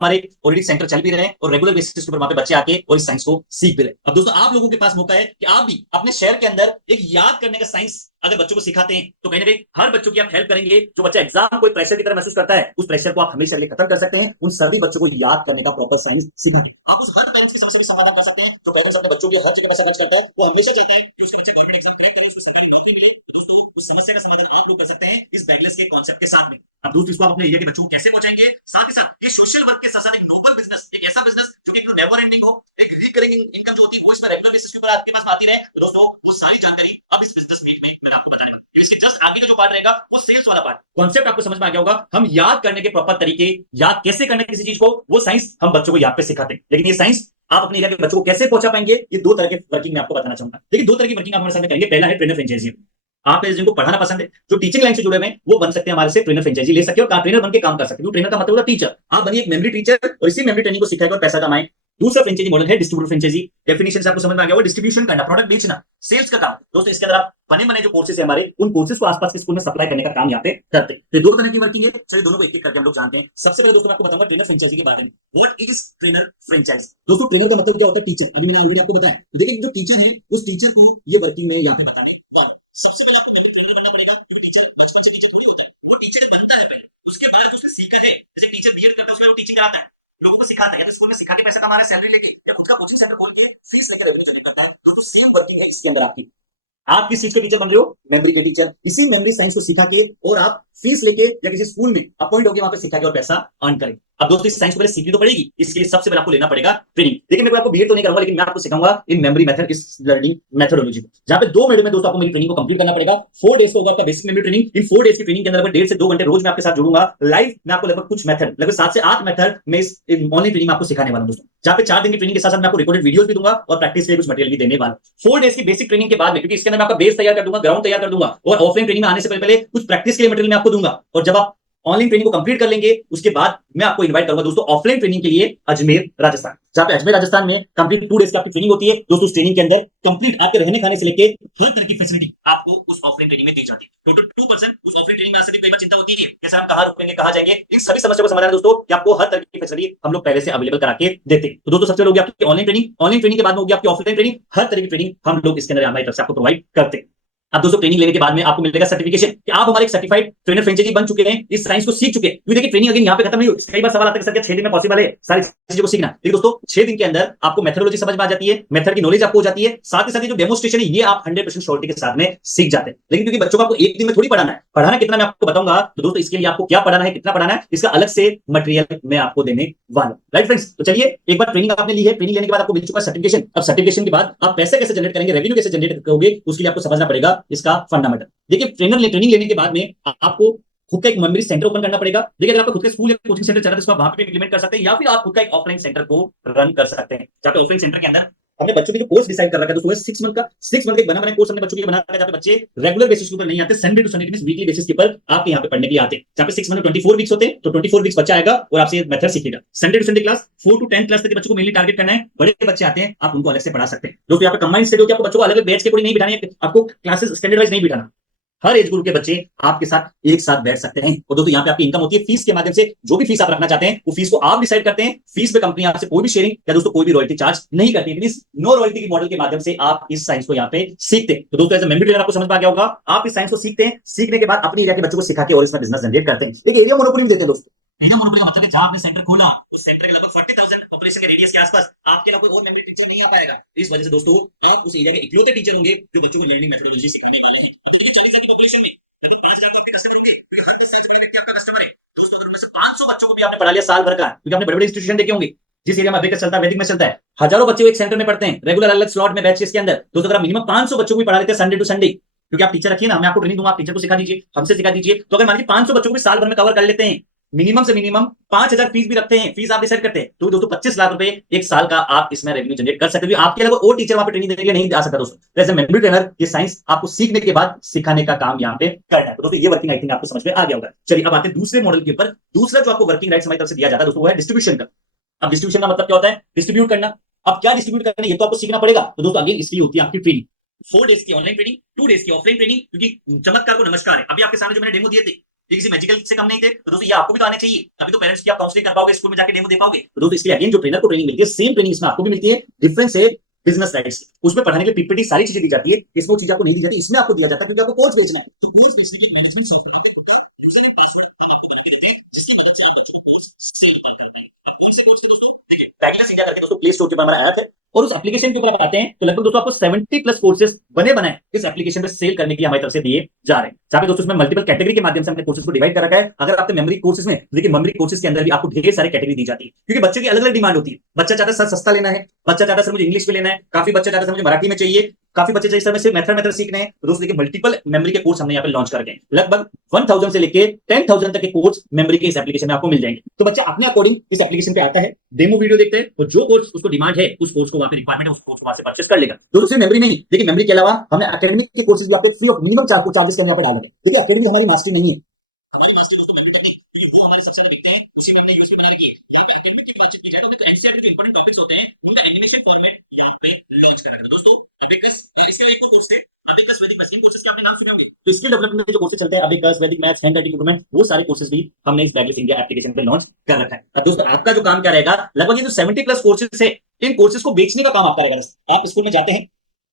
हमारे ऑलरेडी सेंटर चल भी रहे हैं और रेगुलर बेसिस पर वहां पे बच्चे आके और इस साइंस को सीख भी रहे हैं। अब दोस्तों आप लोगों के पास मौका है कि आप भी अपने शहर के अंदर एक याद करने का साइंस अगर बच्चों को सिखाते हैं तो कहीं ना कहीं हर बच्चों की आप हेल्प करेंगे। जो बच्चा एग्जाम को प्रेशर की तरह महसूस करता है, उस प्रेशर को आप हमेशा के लिए खत्म कर सकते हैं। उन सभी बच्चों को याद करने का प्रॉपर साइंस सिखाते हैं। आप उस हर पेरेंट्स की समस्या भी समाधान कर सकते हैं जो पेरेंट्स अपने बच्चों की हर जगह पैसा खर्च करता है, वो हमेशा चाहते हैं कि उसके बच्चे गवर्नमेंट एग्जाम क्रैक करे, उसको सरकारी नौकरी मिले। तो दोस्तों उस समस्या का समाधान आप लोग कर सकते हैं इस बैगलेस के कॉन्सेप्ट के साथ में। अब दोस्तों इसको आप अपने एरिया के बच्चों को कैसे पहुंचाएंगे, साथ ही साथ ये सोशल वर्क के साथ साथ एक नोबल बिजनेस, एक ऐसा बिजनेस जो कि नेवर एंडिंग हो, एक रिकरिंग इनकम जो होती है वो इसमें रेगुलर बेसिस के ऊपर आपके पास आती रहे। तो दोस्तों वो सारी जानकारी अब इस बिजनेस मीट में मैं आपको बताने वाला हूं। इसके जस्ट आगे का जो पार्ट रहेगा वो सेल्स वाला पार्ट। कॉन्सेप्ट आपको समझ में आ गया होगा। हम याद करने के प्रॉपर तरीके, याद कैसे करना है किसी चीज को, वो साइंस हम बच्चों को यहाँ पे सिखाते हैं। लेकिन ये साइंस आप अपने एरिया के बच्चों को कैसे पहुंचा पाएंगे, ये दो तरह के वर्किंग में आपको बताना चाहूंगा। देखिए दो तरह की वर्किंग आप हमारे सामने करेंगे। पहला है ट्रेनर फ्रेंचाइजी। आप जिनको पढ़ाना पसंद है, जो टीचिंग लाइन से जुड़े हुए हैं, वो बन सकते हैं हमारे से ट्रेनर फ्रेंचाइजी ले सकते हैं और ट्रेनर बन के काम कर सकते हैं। ट्रेनर का मतलब होता है टीचर। आप बनिए एक मेमोरी टीचर और इसी मेमोरी ट्रेनिंग को सिखाकर और पैसा कमाएं। दूसरा फ्रेंचाइजी मॉडल है डिस्ट्रीब्यूटर फ्रेंचाइजी। डेफिनेशन से आपको समझ में आ गया होगा, डिस्ट्रीब्यूशन करना, प्रोडक्ट बेचना, सेल्स का काम। दोस्तों इसके अंदर आप बने बने जो कोर्सेज है हमारे, उन कोर्सेज को आसपास के स्कूल में सप्लाई करने का काम यहाँ पे करते हैं। तो दो तरह की वर्किंग है, चलिए दोनों को एक एक करके हम लोग जानते हैं। सबसे पहले दोस्तों मैं आपको बताऊंगा ट्रेनर फ्रेंचाइजी के बारे में। What is trainer franchisee? दोस्तों ट्रेनर का मतलब क्या होता है? टीचर। अभी मैंने ऑलरेडी आपको बताया। तो देखिए जो टीचर है उस टीचर को ये वर्किंग में यहाँ पे बताने वाला। सबसे पहले आपको मेंटल ट्रेनर बनना पड़ेगा, क्योंकि टीचर बचपन से टीचर थोड़ी होता है, वो टीचर बनता है पहले, उसके बाद उसने सीखा है। जैसे टीचर बीएड करता है उसमें वो टीचिंग कराता है, लोगों को सिखाता है, या तो स्कूल में सिखा के पैसा कमा रहा है सैलरी लेके, या खुद का कोचिंग सेंटर खोल के फीस लेके रेवेन्यू जनरेट करता है। तो सेम वर्किंग है इसके अंदर आपकी। आप किस चीज के टीचर बन रहे हो? मेमोरी के टीचर। इसी मेमोरी साइंस को सिखा के और आप फीस लेके या किसी स्कूल में अपॉइंट होकर वहां पे सिखा के और पैसा अर्न करें। अब दोस्तों इस साइंस को पहले सीखनी तो पड़ेगी, इसके लिए सबसे पहले आपको लेना पड़ेगा ट्रेनिंग। देखिए मैं आपको बीएड तो नहीं करूंगा, लेकिन मैं आपको सिखाऊंगा इन मेमोरी मेथड, इस लर्निंग मेथोडोलॉजी को, जहां पे 2 महीने में दोस्तों आपको मेरी ट्रेनिंग को कंप्लीट करना पड़ेगा। 4 डेज होगा आपका बेसिक मेमोरी ट्रेनिंग। इन 4 डेज की ट्रेनिंग के अंदर 1.5 से 2 घंटे रोज मैं आपके साथ जुड़ूंगा लाइव। मैं आपको लगभग कुछ मेथड, लगभग 7 से 8 मेथड में इस ऑनलाइन ट्रेनिंग आपको सिखाने वाला हूं दोस्तों, जहां पे 4 दिन की ट्रेनिंग के साथ साथ मैं आपको रिकॉर्डेड वीडियोस भी दूंगा और प्रैक्टिस के लिए कुछ मटेरियल भी देने वाला हूं। 4 डेज की बेसिक ट्रेनिंग के बाद में, क्योंकि इसके अंदर मैं आपका बेस तैयार कर दूंगा, ग्राउंड तैयार कर दूंगा, और ऑफलाइन ट्रेनिंग में आने से पहले कुछ प्रैक्टिस के लिए मटेरियल मैं आपको दूंगा। और जब आप ऑनलाइन ट्रेनिंग को कंप्लीट कर लेंगे उसके बाद मैं आपको इनवाइट करूंगा दोस्तों ऑफलाइन ट्रेनिंग के लिए अजमेर राजस्थान, जहां पे अजमेर राजस्थान में कंप्लीट 2 डेज की आपकी ट्रेनिंग होती है दोस्तों। उस ट्रेनिंग के अंदर कंप्लीट आपके रहने खाने से लेके हर तरह की फैसिलिटी आपको उस ऑफलाइन ट्रेनिंग में दी जाती है। टोटल 2% उस ऑफलाइन ट्रेनिंग में आ सकती है। कई बार चिंता होती है कि सर हम कहां रुकेंगे, कहां जाएंगे, इन सभी समस्याओं को समाधान दोस्तों कि आपको हर तरह की फैसिलिटी हम लोग पहले से अवेलेबल करा के देते हैं। तो दोस्तों सबसे पहले होगी आपकी ऑनलाइन ट्रेनिंग, ऑनलाइन ट्रेनिंग के बाद में होगी आपकी ऑफलाइन ट्रेनिंग। हर तरह की ट्रेनिंग हम लोग इसके अंदर हमारी तरफ से आपको प्रोवाइड करते हैं। अब दोस्तों ट्रेनिंग लेने के बाद में आपको मिलेगा सर्टिफिकेशन कि आप हमारे एक सर्टिफाइड ट्रेनर फ्रेंचाइजी बन चुके हैं, इस साइंस को सीख चुके हैं। क्योंकि देखिए ट्रेनिंग अगेन यहाँ पे खत्म नहीं होती। कई बार सवाल आता है कि सर क्या 6 दिन में पॉसिबल है सारी चीजों को सीखना? देखिए दोस्तों 6 दिन के अंदर आपको मेथोडोलॉजी समझ में आ जाती है, मेथड की नॉलेज आपको हो जाती है, साथ ही साथ जो डेमोस्ट्रेशन है ये आप 100% श्योरिटी के साथ में सीख जाते हैं। लेकिन क्योंकि बच्चों को आपको एक दिन में थोड़ी पढ़ाना है, पढ़ाना कितना मैं आपको बताऊंगा। तो दोस्तों इसके लिए आपको क्या पढ़ाना है, कितना पढ़ाना है, इसका अलग से मटेरियल मैं आपको देने वाला हूं। राइट फ्रेंड्स, तो चलिए एक बार ट्रेनिंग आपने ली है, ट्रेनिंग लेने के बाद आपको मिल चुका सर्टिफिकेशन। अब सर्टिफिकेशन के बाद आप पैसे कैसे जनरेट करेंगे, रेवेन्यू कैसे जनरेट करोगे, उसके लिए आपको समझना पड़ेगा इसका फंडामेंटल। देखिए ट्रेनिंग लेने के बाद में आपको खुद का एक मेमोरी सेंटर ओपन करना पड़ेगा। देखिए अगर आपका खुद का स्कूल या कोचिंग सेंटर चल रहा है तो वहां पे इंप्लीमेंट कर सकते हैं, या फिर आप खुद का एक ऑफलाइन सेंटर को रन कर सकते हैं। जहाँ पे ऑफलाइन सेंटर के अंदर हमने बच्चों के जो कोर्स डिसाइड कर रखा है दोस्तों 6 मंथ का, 6 मंथ का एक बना बना कोर्स हमने बच्चों के लिए बना रखा है, जहाँ पे बच्चे रेगुलर बेसिस के ऊपर नहीं आते, Sunday to Sunday weekly basis के ऊपर आपके यहाँ पे पढ़ने के लिए आते हैं। जहाँ पे 6 मंथ 24 वीक्स होते हैं, तो 24 वीक्स बच्चा आएगा और आपसे मेथड सीखेगा। Sunday to Sunday class 4 to 10 class तक के बच्चों को मेनली टारगेट करना है। बड़े बच्चे आते हैं आप उनको अलग से पढ़ा सकते हैं दोस्तों। यहाँ पे कंबाइंड स्टडी होती है, आपको बच्चों को अलग बैच के कोई नहीं बिठानी है, आपको क्लासेस स्टैंडर्ड वाइज नहीं बिठाना। हर एज ग्रुप के बच्चे आपके साथ एक साथ बैठ सकते हैं। और दोस्तों यहाँ पे आपकी इनकम होती है फीस के माध्यम से। जो भी फीस आप रखना चाहते हैं वो फीस को आप डिसाइड करते हैं। फीस पे कंपनी आपसे कोई भी शेयरिंग या दोस्तों कोई भी रॉयल्टी चार्ज नहीं करती है। नो रॉयल्टी की मॉडल के माध्यम से आप इस साइंस को यहाँ पे सीखते हैं। तो दोस्तों एज मेमोरी ट्रेनर आपको समझ में आ गया होगा, आप इस साइंस को सीखते हैं, सीखने के बाद अपने एरिया के बच्चों को सिखा के और इसमें बिजनेस जनरेट करते हैं। एक एरिया मोनोपोली भी देते हैं दोस्तों। एरिया मोनोपोली का मतलब है जहां आपने सेंटर खोला उस सेंटर के लगभग 40,000 पॉपुलेशन के रेडियस के आसपास आपके अलावा कोई और मेमोरी टीचर नहीं आ पाएगा। इस वजह से दोस्तों आप उस एरिया के इकलौते टीचर होंगे जो बच्चों को लर्निंग मेथोडोलॉजी सिखाने वाले हैं। देखिए 40,000 की पॉपुलेशन में 500 बच्चों को भी आपने पढ़ा लिया साल भर का, क्योंकि आपने बड़े बड़े इंस्टीट्यूशन देखे होंगे जिस एरिया में अबेकस चलता है, वैदिक में चलता है, हजारों बच्चे एक सेंटर में पढ़ते हैं, रेगुलर अलग स्लॉट में बैचेस के अंदर। दोस्तों अगर आप मिनिमम 500 बच्चों को भी पढ़ा लेते हैं संडे टू संडे, क्योंकि आप टीचर रखिए ना, मैं आपको ट्रेनिंग दूंगा, आप टीचर को सिखा दीजिए, हमसे सिखा दीजिए, तो अगर मान लीजिए 500 बच्चों को भी साल भर में कवर कर लेते हैं, मिनिमम से मिनिमम 5,000 फीस भी रखते हैं, फीस आप डिसाइड करते हैं, तो दोस्तों 25 लाख रुपए एक साल का आप इसमें रेवेन्यू जनरेट कर सकते हो। आपके अलावा और टीचर वहां पे ट्रेनिंग देने के लिए नहीं आ सकता दोस्तों। जैसे मेमोरी ट्रेनर, ये साइंस आपको सीखने के बाद सिखाने का काम यहाँ पे करना है। तो दोस्तों ये वर्किंग आई थिंक आपको समझ में आ गया होगा। चलिए अब आते हैं दूसरे मॉडल के ऊपर। दूसरा जो आपको वर्किंग राइट हमारी तरफ से दिया जाता है दोस्तों, वो है डिस्ट्रीब्यूशन का। अब डिस्ट्रीब्यूशन का मतलब क्या होता है? डिस्ट्रीब्यूट करना। अब क्या डिस्ट्रीब्यूट करना है ये तो आपको सीखना पड़ेगा। तो दोस्तों अगेन इसलिए होती है आपकी ट्रेनिंग, 4 डेज की ऑनलाइन ट्रेनिंग, 2 डेज की ऑफलाइन ट्रेनिंग। क्योंकि चमत्कार को नमस्कार है। अभी आपके सामने जो मैंने डेमो दिए थे ये किसी मैजिकल से कम नहीं थे। तो दोस्तों ये आपको भी तो आने चाहिए, तभी तो पेरेंट्स की आप काउंसलिंग कर पाओगे, स्कूल में जाके डेमो दे पाओगे। तो दोस्तों इसलिए अगेन जो ट्रेनर को ट्रेनिंग मिलती है, सेम ट्रेनिंग इसमें आपको भी मिलती है। डिफरेंस है बिजनेस राइट्स, उसमें पढ़ाने के लिए पीपीटी सारी चीजें दी जाती है, इसमें वो चीज आपको नहीं दी जाती, इसमें आपको दिया जाता है क्योंकि आपको कोर्स बेचना है। तो कोर्स बेचने के मैनेजमेंट सॉफ्टवेयर आपको यूजर एंड पासवर्ड हम आपको बना के देते हैं, जिसकी मदद से आप बच्चों को कोर्स सेल करते हैं। आप कौन से कोर्स के दोस्तों देखिए, बैकलेस इंडिया करके दोस्तों प्ले स्टोर के ऊपर हमारा ऐप है, और उस एप्लीकेशन के ऊपर आप आते हैं तो लगभग दोस्तों आपको 70 प्लस कोर्सेज बने बनाए इस एप्लीकेशन पे सेल करने की हमारी तरफ से दिए जा रहे हैं। जहां पे दोस्तों इसमें मल्टीपल कैटेगरी के माध्यम से हमने कोर्सेज को डिवाइड कर रखा है। अगर आपके मेमोरी कोर्सेज में देखिए, मेमोरी कोर्सेज के अंदर भी आपको ढेर सारी कैटेगरी दी जाती है, क्योंकि बच्चों की अलग अलग डिमांड होती है। बच्चा चाहता है सर सस्ता लेना है, बच्चा चाहता है सर मुझे इंग्लिश में लेना है, काफी बच्चा चाहता है सर मुझे मराठी में चाहिए, काफी बच्चे चाहिए सर मैं सिर्फ मेथड सीखने हैं। तो दोस्तों देखिए मल्टीपल मेमोरी के कोर्स हमने यहाँ पे लॉन्च कर गए। लगभग 1000 से लेके 10,000 तक के कोर्स मेमोरी के इस एप्लीकेशन में आपको मिल जाएंगे। तो बच्चा अपने अकॉर्डिंग इस एप्लीकेशन पे आता है, डेमो वीडियो देखते हैं, और जो कोर्स उसको डिमांड है उस कोर्स को वहां पे रिक्वायरमेंट है उस कोर्स को वहां से परचेस कर लेगा। दोस्तों सिर्फ मेमोरी नहीं, देखिए मेमोरी के अलावा हमें एकेडमिक के कोर्सेज भी आपको फ्री ऑफ मिनिमम चार्जेस के यहाँ पे डालेंगे। ठीक है, एकेडमी हमारी मास्टरी नहीं है, हमारी मास्टरी दोस्तों मेमोरी टेक्निक, क्योंकि वो हमारे सबसे ज्यादा बिकते हैं, उसी में हमने यूएसपी बना रखी है। यहाँ पे एकेडमिक की बातचीत की जाए तो हमें तो एनसीईआरटी के इंपॉर्टेंट टॉपिक्स होते हैं, उनका एनिमेशन फॉर्मेट यहाँ पे लॉन्च करा था दोस्तों। अबेकस, इसके एक और कोर्स थे अबेकस वैदिक मैथ्स, इन कोर्सेज के आपने नाम सुने होंगे। तो स्किल डेवलपमेंट के जो कोर्सेज चलते हैं, अबेकस, वैदिक मैथ्स, हैंडराइटिंग इंप्रूवमेंट, वो सारे कोर्सेज भी हमने इस बैकलेस इंडिया एप्लीकेशन पे लॉन्च कर रखा है। अब दोस्तों आपका जो काम क्या रहेगा, लगभग ये जो 70 प्लस कोर्सेज है, इन कोर्सेज को बेचने का काम आपका रहेगा। आप स्कूल में जाते हैं,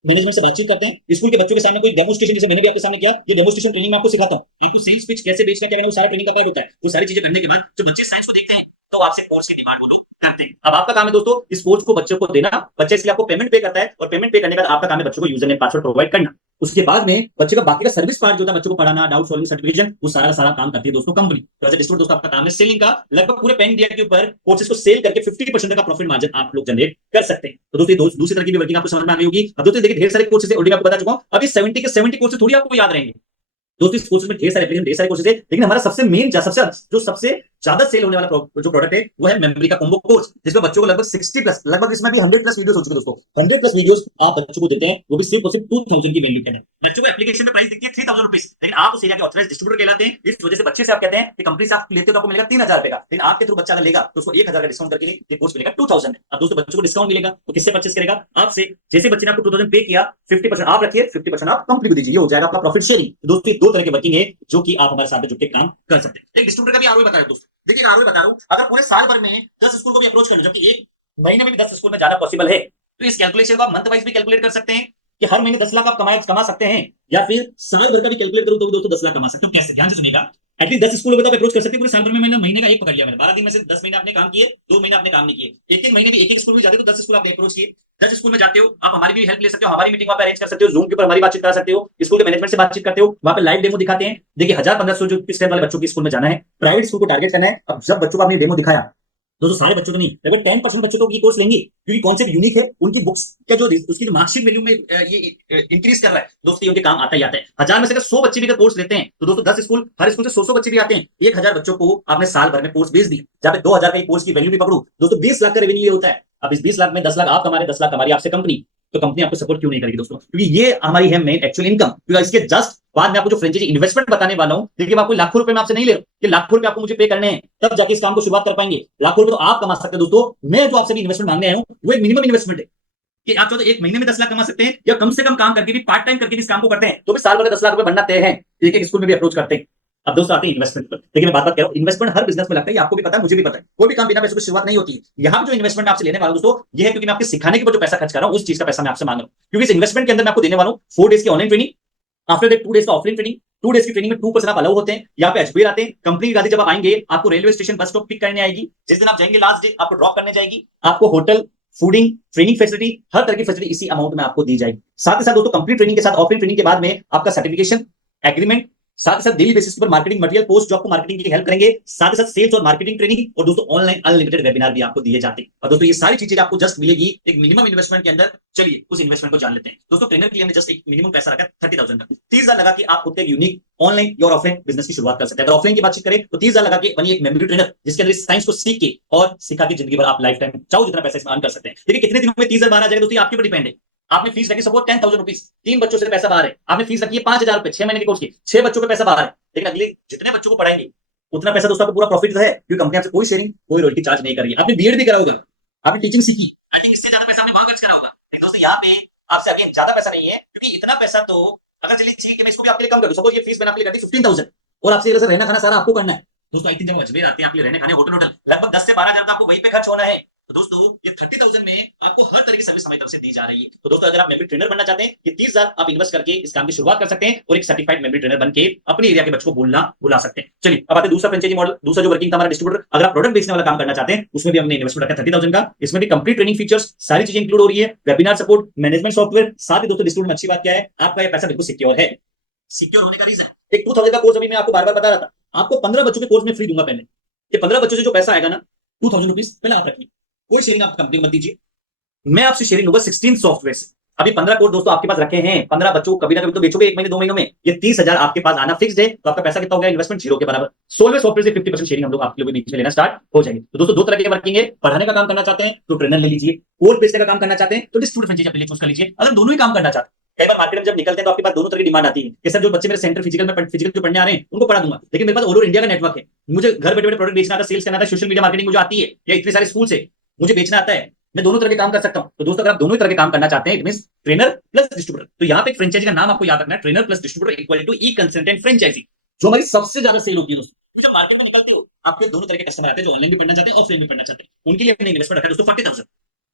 मैनेजमेंट से बातचीत करते हैं, स्कूल के बच्चों के सामने कोई डेमोस्ट्रेशन, जैसे मैंने भी आपके सामने किया, ये डेमोस्ट्रेशन ट्रेनिंग में आपको सिखाता हूं, आपको सेल्स पिच कैसे बेचना क्या, वो सारा ट्रेनिंग का पार्ट होता है। वो सारी चीजें करने के बाद जो बच्चे साइंस को देखते हैं तो आपसे कोर्स की डिमांड वो लोग करते हैं। अब आपका काम है दोस्तों इस कोर्स को बच्चों को देना, बच्चे इसलिए आपको पेमेंट पे करता है, और पेमेंट पे करने के बाद आपका काम है बच्चों को यूजर नेम पासवर्ड प्रोवाइड करना। उसके बाद में बच्चे का बाकी का सर्विस पार्ट जो था, बच्चों को पढ़ाना, डाउट सॉल्विंग, सर्टिफिकेशन, वो सारा का सारा काम करती है दोस्तों कंपनी। तो एज ए डिस्ट्रीब्यूटर दोस्तों आपका काम है सेलिंग का। लगभग पूरे पैन इंडिया के ऊपर कोर्सेज को सेल करके 50% का प्रॉफिट मार्जिन आप लोग जनरेट कर सकते हैं। तो दोस्तों दूसरी तरह की भी वर्किंग आपको समझ में आ गई होगी। अब दोस्तों देखिए ढेर सारे कोर्सेज है, ऑलरेडी आपको बता चुका हूं। अभी 70 के 70 कोर्सेज थोड़ी आपको याद रहेंगे दोस्तों। इस कोर्सेज में ढेर सारे एप्लीकेशन, ढेर सारे कोर्सेज है, लेकिन हमारा सबसे मेन सबसे ज्यादा सेल होने वाला जो प्रोडक्ट है वो है मेमोरी का कॉम्बो कोर्स, जिसमें बच्चों को लगभग 60 प्लस, लगभग इसमें भी 100 प्लस वीडियोस हो चुके हैं दोस्तों। 100 प्लस वीडियोस आप बच्चों को देते हैं, वो भी सिर्फ और सिर्फ 2000 की वैल्यू के अंदर। बच्चों को एप्लीकेशन में प्राइस दिखती है 3000 रुपीज, लेकिन आप उस एरिया के ऑथराइज्ड डिस्ट्रीब्यूटर कहलाते हैं। इस वजह से बच्चे से आप कहते हैं कि कंपनी से आप लेते हो तो आपको मिलेगा 3000 रुपए का, लेकिन आपके थ्रू बच्चा अगर लेगा तो उसको 1000 का डिस्काउंट करके ये कोर्स मिलेगा 2000 में। अब दोस्तों बच्चों को डिस्काउंट मिलेगा तो किससे परचेस करेगा? आपसे। जैसे बच्चे ने आपको 2000 पे किया, 50% आप रखिए, 50% आप कंपनी को दीजिए, ये हो जाएगा आपका प्रॉफिट शेयरिंग। दोस्तों दो तरह के वर्किंग है जो कि आप हमारे साथ जुड़ के काम कर सकते हैं। एक डिस्ट्रीब्यूटर का भी आरओआई बता रहा हूं दोस्तों। देखिए आरओआई बता रहा हूं, अगर पूरे साल भर में 10 स्कूल को भी अप्रोच कर लो, जबकि एक महीने में भी 10 स्कूल में जाना पॉसिबल है, तो इस कैलकुलेशन को आप मंथ वाइज भी कैलकुलेट कर सकते हैं कि हर महीने 10 लाख आप कमा सकते हैं, या फिर साल भर का भी कैलकुलेट करो तो भी दोस्तों 10 लाख कमा सकते हो। कैसे? ध्यान से सुनिएगा। एटलीस्ट 10 स्कूलों में तो अप्रोच कर सकते हैं पूरे साल भर में। महीने का एक पकड़ लिया मैंने, 12 दिन में से 10 महीने आपने काम किए, 2 महीने आपने काम नहीं किए, एक महीने में एक स्कूल में जाते हो तो 10 स्कूल आपने अप्रोच किए। 10 स्कूल में जाते हो, आप हमारी भी हेल्प ले सकते हो, हमारी मीटिंग वहां पे अरेंज कर सकते हो, जूम के ऊपर हमारी बातचीत करा सकते हो, स्कूल के मैनेजमेंट से बातचीत करते हो, वहां पे लाइव डेमो दिखाते हैं। देखिए 1000-1500 जो स्टेप वाले बच्चों की स्कूल में जाना है, प्राइवेट स्कूल को टारगेट करना है। अब जब बच्चों को आपने डेमो दिखाया, दोस्तों सारे बच्चों को नहीं, लगभग 10% बच्चों को ये कोर्स लेंगे, क्योंकि कॉन्सेप्ट यूनिक है, उनकी बुक्स का जो उसकी मार्कशीट वैल्यू में ये इंक्रीज कर रहा है दोस्तों, ये उनके काम आता ही आता है। 1000 में से अगर 100 बच्चे भी कोर्स लेते हैं तो दोस्तों 10 स्कूल, हर स्कूल से 100 बच्चे भी आते हैं, 1000 बच्चों को आपने साल भर में कोर्स बेच दिया। जहां पे 2000 का कोर्स की वैल्यू भी पकड़ू दोस्तों, 20 लाख का रेवेन्यू होता है। अब इस 20 लाख में 10 लाख आप कमा रहे, 10 लाख हमारी आपसे कंपनी, तो कंपनी आपको सपोर्ट क्यों नहीं करेगी दोस्तों? क्योंकि ये हमारी है मेन एक्चुअल इनकम। क्योंकि इसके जस्ट बाद में आपको जो फ्रेंचाइजी इन्वेस्टमेंट बताने वाला हूं, देखिए मैं आपको लाखों रुपए में आपसे नहीं ले रहा हूं कि लाखों रुपए आपको मुझे पे करने हैं तब जाके इस काम को शुरुआत कर पाएंगे। लाखों रुपए तो आप कमा सकते हैं दोस्तों। मैं जो आपसे भी इन्वेस्टमेंट मांगने आया हूं वो एक मिनिमम इन्वेस्टमेंट है कि आप चाहो तो एक महीने में 10 लाख कमा सकते हैं, या कम से कम काम करके भी, पार्ट टाइम करके भी इस काम को करते हैं तो भी साल भर 10 लाख रुपए बनना तय है। एक स्कूल में भी अप्रोच करते हैं। अब दोस्तों आते हैं इन्वेस्टमेंट पर। देखिए मैं बात कह रहा हूं, इन्वेस्टमेंट हर बिजनेस में लगता है, आपको भी पता है, मुझे भी पता है। कोई भी काम बिना पैसे की शुरुआत नहीं होती है। यहाँ जो इन्वेस्टमेंट आपसे लेने वाला हूं दोस्तों, ये है क्योंकि मैं आपके सिखाने के ऊपर जो पैसा खर्च कर रहा हूं उस चीज का पैसा मैं आपसे मांग रहा हूं। क्योंकि इस इन्वेस्टमेंट के अंदर मैं आपको देने वाला हूं 4 डेज की online training, after that 2 days का ऑफलाइन ट्रेनिंग। 2 डेज की ट्रेनिंग में 2% आप अलाउ होते हैं। यहाँ पे अजमेर आते हैं, कंपनी की गाड़ी जब आप आएंगे आपको railway station bus stop pick करने आएगी, जिस दिन आप जाएंगे लास्ट डे आपको ड्रॉप करने जाएगी, आपको होटल, फूडिंग, ट्रेनिंग फैसिलिटी, हर तरह की फैसिलिटी इसी अमाउंट में आपको दी जाएगी। साथ ही साथ दोस्तों कंप्लीट ट्रेनिंग के साथ ऑफलाइन ट्रेनिंग के बाद में आपका सर्टिफिकेशन, एग्रीमेंट, साथ ही साथ डेली बेसिस पर मार्केटिंग मटेरियल, पोस्ट जो आपको मार्केटिंग की हेल्प करेंगे, साथ ही साथ सेल्स और मार्केटिंग ट्रेनिंग, और दोस्तों ऑनलाइन अनलिमिटेड वेबिनार भी आपको दिए जाते हैं। और दोस्तों ये सारी चीजें आपको जस्ट मिलेगी एक मिनिमम इन्वेस्टमेंट के अंदर। चलिए उस इन्वेस्टमेंट को जान लेते हैं। दोस्तों ट्रेनर के लिए हमने जस्ट एक मिनिमम पैसा रखा है 30,000 का। 30,000 लगा के आप खुद एक यूनिक ऑनलाइन और ऑफलाइन बिजनेस की शुरुआत कर सकते हैं। अगर ऑफलाइन की बातचीत करें तो 30,000 लगा के बनिए एक मेमोरी ट्रेनर, जिसके अंदर साइंस को सीख के और सिखा के जिंदगी भर आप लाइफ टाइम चाहो जितना पैसा इसमें अर्न कर सकते हैं। देखिए कितने दिनों में 30,000 बाहर आ जाएगा दोस्तों, आपके ऊपर डिपेंड है। आपने फीस रखी सपोज 10,000 रुपीज, 3 बच्चों से पैसा बाहर है। आपने फीस रखी है 5,000 रुपए 6 महीने के कोर्स की, 6 बच्चों पे पैसा बाहर है। लेकिन अगले जितने बच्चों को पढ़ाएंगे उतना पैसा दोस्तों आपको पूरा प्रॉफिट है, क्योंकि कंपनी आपसे कोई शेयरिंग कोई रॉयल्टी चार्ज नहीं करेगी। आपने बीएड भी करा होगा, आपने टीचिंग सीखी, आई थिंक इससे ज्यादा पैसा आपने वहां खर्च करा होगा। लेकिन दोस्तों यहाँ पे आपसे अगेन ज्यादा पैसा नहीं है, क्योंकि इतना पैसा तो अगर चलिए ठीक है मैं इसको भी आपके लिए कम कर दूं, सपोज ये फीस मैंने आपके लिए कर दी 15,000 और आपसे रहना खाना सारा आपको करना है। दोस्तों आई थिंक जब अजमेर आते हैं आपके लिए रहने खाने होटल लगभग 10 से 12,000 आपको वहीं पे खर्च होना है। तो दोस्तों ये 30,000 में आपको हर तरह की सर्विस हमारी तरफ से दी जा रही है। तो दोस्तों अगर आप मेमोरी ट्रेनर बनना चाहते हैं, ये 30,000 आप इन्वेस्ट करके इस काम की शुरुआत कर सकते हैं और एक सर्टिफाइड मेमोरी ट्रेनर बनके अपने एरिया के बच्चों को बोलना बुला सकते हैं। चलिए अब आते हैं दूसरा फ्रेंचाइजी मॉडल, दूसरा जो वर्किंग था हमारा डिस्ट्रीब्यूटर। अगर आप प्रोडक्ट बेचने वाला काम करना चाहते हैं, उसमें भी हमने इन्वेस्टमेंट रखा 30,000 का। इसमें भी कंप्लीट ट्रेनिंग फीचर्स सारी चीजें इंक्लूड हो रही है, वेबिनार सपोर्ट, मैनेजमेंट सॉफ्टवेयर। साथ ही दोस्तों डिस्ट्रीब्यूटर में अच्छी बात क्या है, आपका ये पैसा बिल्कुल सिक्योर है। सिक्योर होने का रीजन, एक 2,000 का कोर्स अभी मैं आपको बार बार बता रहा था, आपको 15 बच्चों के कोर्स में फ्री दूंगा। पहले ये 15 बच्चों से जो पैसा आएगा ना 2,000 रुपीज पहले आप रखिए, कोई शेयरिंग आप कंपनी मत दीजिए। मैं आपसे शेयरिंग होगा 16 सॉफ्टवेयर से। अभी 15 कोर्स दोस्तों आपके पास रखे हैं, 15 बच्चों को कभी ना कभी तो बेचोगे, 1 महीने 2 महीनों में। ये 30,000 आपके पास आना फिक्स्ड है, तो आपका पैसा कितना हो गया, इन्वेस्टमेंट जीरो के बराबर। 16वें सॉफ्टवेयर से 50% शेयरिंग हम लोग आपके लोगों के बीच में लेना स्टार्ट हो जाएंगे। तो दोस्तों दो तरह के वर्किंग है, पढ़ाने का काम करना चाहते हैं तो ट्रेनर ले लीजिए, कोर्स बेचने का काम करना चाहते हैं तो डिस्ट्रीब्यूटर फ्रेंचाइजी अपने लिए चूज कर लीजिए। अगर दोनों ही काम करना चाहते हैं, कई बार मार्केट में जब निकलते हैं तो आपके पास दोनों तरह की डिमांड आती है कि सर जो बच्चे मेरे सेंटर फिजिकल जो पढ़ने आ रहे हैं उनको पढ़ा दूंगा, लेकिन मेरे पास ऑल ओवर इंडिया का नेटवर्क है, मुझे घर बैठे बैठे प्रोडक्ट बेचना आता है, सेल्स करना आता है, सोशल मीडिया मार्केटिंग मुझे आती है, या इतने सारे स्कूल से मुझे बेचना आता है, मैं दोनों तरह के काम कर सकता हूं। तो दोस्तों अगर आप दोनों ही तरह के काम करना चाहते हैं, it means trainer plus distributor, तो यहां पे एक फ्रेंचाइजी का नाम आपको याद रखना है, trainer plus distributor equal to e consultant franchisee, जो हमारी सबसे ज्यादा सेल होती है दोस्तों। तो जब मार्केट में निकलते हो आपके दोनों तरह के कस्टमर आते हैं, जो ऑनलाइन भी पढ़ना चाहते हैं ऑफलाइन भी पढ़ना चाहते हैं, उनके लिए हमने इन्वेस्टमेंट रखा है दोस्तों 40,000,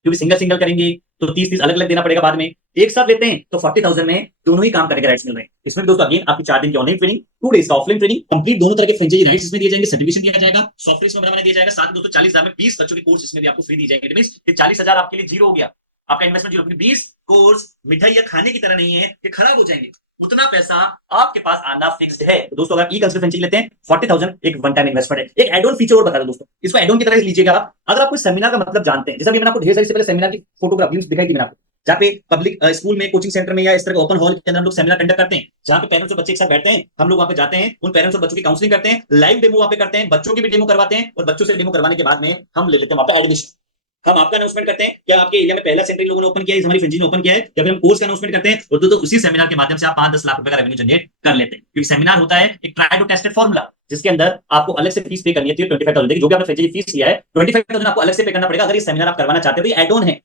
क्योंकि सिंगल सिंगल करेंगे तो 30 अलग अलग देना पड़ेगा बाद में। एक साथ लेते हैं तो 40,000 में दोनों ही काम करने के राइट्स मिल रहे हैं। इसमें दोस्तों अगेन आपकी 4 दिन की ऑनलाइन ट्रेनिंग, 2 डेज का ऑफलाइन ट्रेनिंग, कंप्लीट दोनों तरह के फ्रेंचाइजी राइट्स इसमें दिए जाएंगे, सर्टिफिकेशन दिया जाएगा, सॉफ्टवेयर इसमें बनाने दिया जाएगा। साथ में दोस्तों 40,000 में 20 बच्चों के कोर्स इसमें भी आपको फ्री दिए जाएंगे। मींस 40,000 आपके लिए जीरो हो गया, आपका इन्वेस्टमेंट जीरो, 20 कोर्स मिठाई या खाने की तरह नहीं है कि खराब हो जाएंगे, उतना पैसा आपके पास आना फिक्स्ड है। तो दोस्तों अगर ई कंसल्टेंट फ्रेंचाइजी लेते हैं 40,000 एक वन टाइम इन्वेस्टमेंट है। एक एड ऑन फीचर और बता दो दोस्तों, इसको एड ऑन की तरह लीजिएगा आप। अगर आप कोई सेमिनार का मतलब जानते हैं, जैसा मैंने आपको ढेर सारी से पहले सेमिनार की फोटोग्राफ लिंक्स दिखाई थी मैंने आपको, जहाँ पे पब्लिक स्कूल में, कोचिंग सेंटर में या इस तरह ओपन हॉल के अंदर हम लोग सेमिनार कंडक्ट करते हैं, जहाँ पे पेरेंट्स और बच्चे एक साथ बैठते हैं, हम लोग वहाँ पे जाते हैं, उन पेरेंट्स और बच्चों की काउंसलिंग करते हैं, लाइव डेमो वहाँ पे करते हैं, बच्चों की भी डेमो करवाते हैं, और बच्चों से डेमो करवाने के बाद में हम ले लेते हैं वहाँ पे एडमिशन। हम आपका अनाउंसमेंट करते हैं, क्या आपके एरिया में पहला सेंटर लोगों ने ओपन किया है, हमारी फ्रेंचाइजी ने ओपन किया है, या फिर हम कोर्स का अनाउंसमेंट करते हैं, और तो उसी सेमिनार के माध्यम से आप 5-10 लाख रुपए का रेवेन्यू जनरेट कर लेते हैं। क्योंकि सेमिनार होता है एक ट्राई टू टेस्टेड फॉर्मूला, जिसके अंदर आपको अलग से फीस पे करनी है 25,000, जो भी आपने फ्रेंचाइजी फीस लिया है 25,000 आपको अलग से पे करना पड़ेगा। अगर ये सेमिनार आप करवाना चाहते हो तो ये एड ऑन है,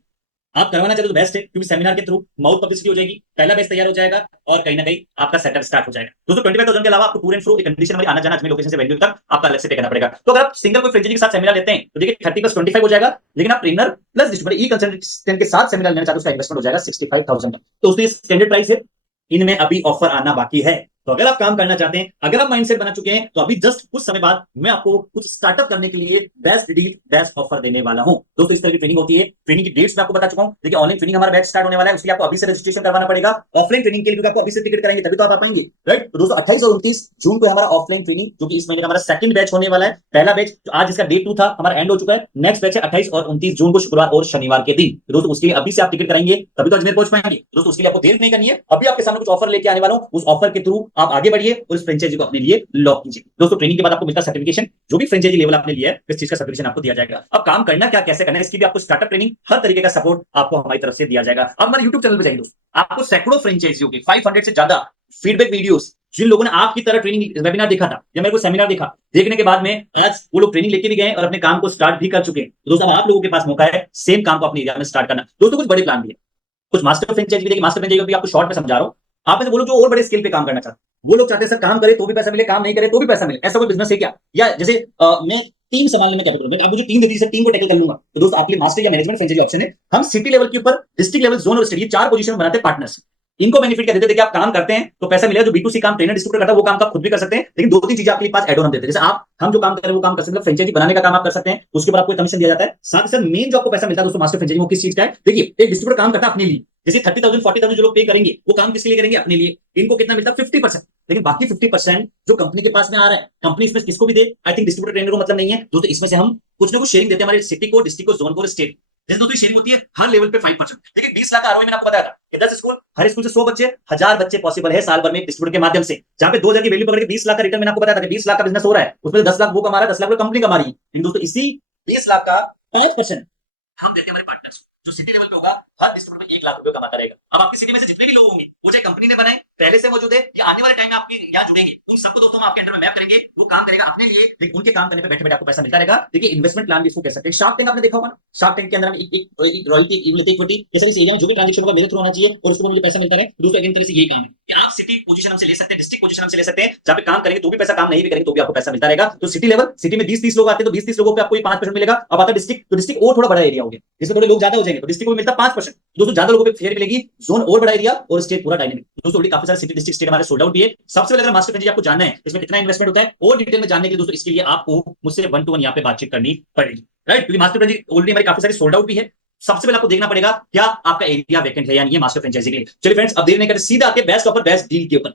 आप करवाना चाहते हो तो बेस्ट है, क्योंकि सेमिनार के थ्रू माउथ पब्लिसिटी हो जाएगी, पहला बैच तैयार हो जाएगा और कहीं ना कहीं आपका सेटअप स्टार्ट हो जाएगा। दोस्तों 25,000 के अलावा आपको पूरे थ्रू एक कंडीशन में आना जाना अजमेर लोकेशन से वेन्यू तक आपका अलग से पे करना पड़ेगा। तो अगर आप सिंगल कोई फ्रेंचाइजी के साथ सेमिनार लेते हैं तो देखिए 30 + 25 हो जाएगा, लेकिन आप ट्रेनर प्लस डिस्ट्रीब्यूटर ई कंसल्टेंट के साथ सेमिनार लेना चाहते हो उसका इन्वेस्टमेंट हो जाएगा 65,000 का। तो उसमें स्टैंडर्ड प्राइस है, इनमें अभी ऑफर आना बाकी है। तो अगर आप काम करना चाहते हैं, अगर आप माइंडसेट बना चुके हैं, तो अभी जस्ट कुछ समय बाद मैं आपको कुछ स्टार्टअप करने के लिए बेस्ट डील बेस्ट ऑफर देने वाला हूं। दोस्तों इस तरह की ट्रेनिंग होती है, ट्रेनिंग की डेट्स मैं आपको बता चुका हूं। देखिए ऑनलाइन ट्रेनिंग हमारा बैच स्टार्ट होने वाला है, उसके लिए आपको अभी से रजिस्ट्रेशन करवाना पड़ेगा। ऑफलाइन ट्रेनिंग के लिए आपको अभी से टिकट कराएंगे तभी तो आप आ पाएंगे, राइट। तो दोस्तों 28 और 29 जून को हमारा ऑफलाइन ट्रेनिंग, जो कि इस महीने का हमारा सेकंड बैच होने वाला है। पहला बैच आज इसका डे 2 था, हमारा एंड हो चुका है। नेक्स्ट बैच है 28 और 29 जून को, शुक्रवार और शनिवार के दिन। तो दोस्तों उसके लिए अभी से आप टिकट कराएंगे तभी तो अजमेर पहुंच पाएंगे। दोस्तों उसके लिए आपको देर नहीं करनी है, अभी आपके सामने कुछ ऑफर लेके आने वाला हूं, उस ऑफर के थ्रू आप आगे बढ़िए और इस फ्रेंचाइजी को अपने लिए लॉक कीजिए। दोस्तों ट्रेनिंग के बाद आपको मिलता है सर्टिफिकेशन, जो भी फ्रेंचाइजी लेवल आपने लिया है इस चीज का सर्टिफिकेशन आपको दिया जाएगा। अब काम करना क्या, कैसे करना है, इसकी भी आपको स्टार्टअप ट्रेनिंग, हर तरीके का सपोर्ट आपको हमारी तरफ से दिया जाएगा। अब हमारे YouTube चैनल पे जाइए दोस्तों, आपको सैकड़ों फ्रेंचाइजियों के 500 से ज्यादा फीडबैक वीडियोस, जिन लोगों ने आपकी तरह ट्रेनिंग वेबिनार देखा था या मेरे को सेमिनार देखा, देखने के बाद में आज वो लोग ट्रेनिंग लेके भी गए और अपने काम को स्टार्ट भी कर चुके हैं। तो दोस्तों आप लोगों के पास मौका है सेम काम को अपने एरिया में स्टार्ट करना। दोस्तों कुछ बड़े प्लान भी है, कुछ मास्टर फ्रेंचाइजी भी देखिए, मास्टर फ्रेंचाइजी भी आपको शॉर्ट में समझा रहा हूं। आप में से वो लोग जो और बड़े स्केल पे काम करना चाहते हैं, वो लोग चाहते हैं सर काम करे तो भी पैसा मिले, काम नहीं करे तो भी पैसा मिले, ऐसा कोई बिजनेस है क्या? या जैसे मैं टीम संभालने में कैपेबल हूं, आप मुझे टीम दे दीजिए, टीम को टैकल कर लूंगा। तो दोस्तों आपके लिए मास्टर या मैनेजमेंट फ्रेंचाइजी ऑप्शन है। हम सिटी लेवल के ऊपर, डिस्ट्रिक्ट लेवल, जोन और स्टेट, ये 4 पोजीशन बनाते हैं पार्टनर्स। इनको बेनिफिट क्या देते हैं? देखिए आप काम करते हैं तो पैसा मिलेगा, जो B2C काम ट्रेनर डिस्ट्रीब्यूटर करता है वो काम आप खुद भी कर सकते हैं, लेकिन दो तीन चीजें आपके पास एड ऑन हम देते हैं। जैसे आप हम जो काम कर रहे हैं वो काम कर सकते हैं, फ्रेंचाइजी बनाने का काम आप कर सकते हैं, उसके ऊपर आपको कमीशन दिया जाता है। साथ ही साथ मेन जो आपको पैसा मिलता है दोस्तों मास्टर फ्रेंचाइजी वो किस चीज का है? देखिए एक डिस्ट्रीब्यूटर काम करता है अपने लिए, जैसे 30,000 40,000 जो लोग पे करेंगे वो काम किसके लिए करेंगे? अपने लिए। इनको कितना मिलता है? 50%। लेकिन बाकी 50% जो कंपनी के पास में आ रहा है, कंपनी इसमें किसको भी दे, आई थिंक डिस्ट्रीब्यूटर ट्रेनर को मतलब नहीं है दोस्तों, इसमें से हम कुछ ना कुछ शेयरिंग देते हैं हमारे सिटी को, डिस्ट्रिक्ट को, जोन को, स्टेट। जैसे दोस्तों शेयरिंग होती है हर लेवल पे 5%। देखिए 20 लाख का आरओआई मैंने आपको बताया था कि 10 स्कूल, हर स्कूल से 100 बच्चे, 1000 बच्चे पॉसिबल है साल भर में एक डिस्ट्रीब्यूटर के माध्यम से, जहां पे 2000 की वैल्यू पकड़ के 20 लाख का रिटर्न। मैंने आपको बताया था कि 20 लाख का बिजनेस हो रहा है, उसमें 10 लाख वो कमा रहा है, 10 लाख कंपनी कमा रही है। लेकिन दोस्तों इसी 20 लाख का 5% हम देते हैं हमारे पार्टनर्स, जो सिटी लेवल पे होगा हर डिस्ट्रीब्यूटर 1 लाख रुपए कमाता रहेगा। अब आपकी सिटी में से जितने भी लोग होंगे, वो चाहे कंपनी ने बनाए, पहले से मौजूद है या आने वाले टाइम में आपके यहाँ जुड़ेंगे, उन सबको दोस्तों हम आपके अंडर में मैप करेंगे। वो काम करेगा अपने लिए, लेकिन उनके काम करने पे बैठे बैठे आपको पैसा मिलता रहेगा। देखिए इन्वेस्टमेंट प्लान भी इसको कह सकते हैं। शार्क टैंक आपने देखा होगा ना, शार्क टैंक के अंदर हम एक रॉयल्टी लेते हैं इक्विटी, जैसे इस एरिया में जो भी ट्रांजेक्शन होगा मेरे थ्रू होना चाहिए और उसको मुझे पैसा मिलता रहे। दोस्तों एक तरह से यही काम है कि आप सिटी पोजीशन हमसे ले सकते हैं, डिस्ट्रिक्ट पोजीशन हमसे ले सकते हैं, जहां पे काम करेंगे तो भी पैसा, काम नहीं भी करेंगे तो भी आपको पैसा मिलता रहेगा। तो सिटी लेवल, सिटी में 20-30 लोग आते हैं तो 20-30 लोगों पे आपको 5% मिलेगा। अब आता है डिस्ट्रिक्ट, तो डिस्ट्रिक्ट और थोड़ा बड़ा एरिया हो गया, जिसमें थोड़े लोग ज्यादा हो जाएंगे तो डिस्ट्रिक्ट को मिलता है 5%। दोस्तों ज्यादा लोगों पे फेयर मिलेगी, जोन और बड़ा एरिया और स्टेट पूरा डायनेमिक। दोस्तों ऑलरेडी काफी सारे सिटी डिस्ट्रिक्ट स्टेट हमारे सोल्ड आउट भी है। सबसे पहले अगर मास्टर फ्रेंचाइजी आपको जानना है इसमें कितना इन्वेस्टमेंट होता है और डिटेल में जानने के लिए दोस्तों इसके लिए आपको मुझसे 1 to 1 यहाँ पे बातचीत करनी पड़ेगी, राइट? क्योंकि मास्टर फ्रेंचाइजी ऑलरेडी हमारी काफी सारी सोल्ड आउट भी है। सबसे पहले आपको देखना पड़ेगा क्या आपका एरिया वैकेंट है या नहीं है मास्टर फ्रेंचाइजी के लिए। चलिए फ्रेंड्स अब देर नहीं करते, सीधा आके बेस्ट ऑफर बेस्ट डील के ऊपर।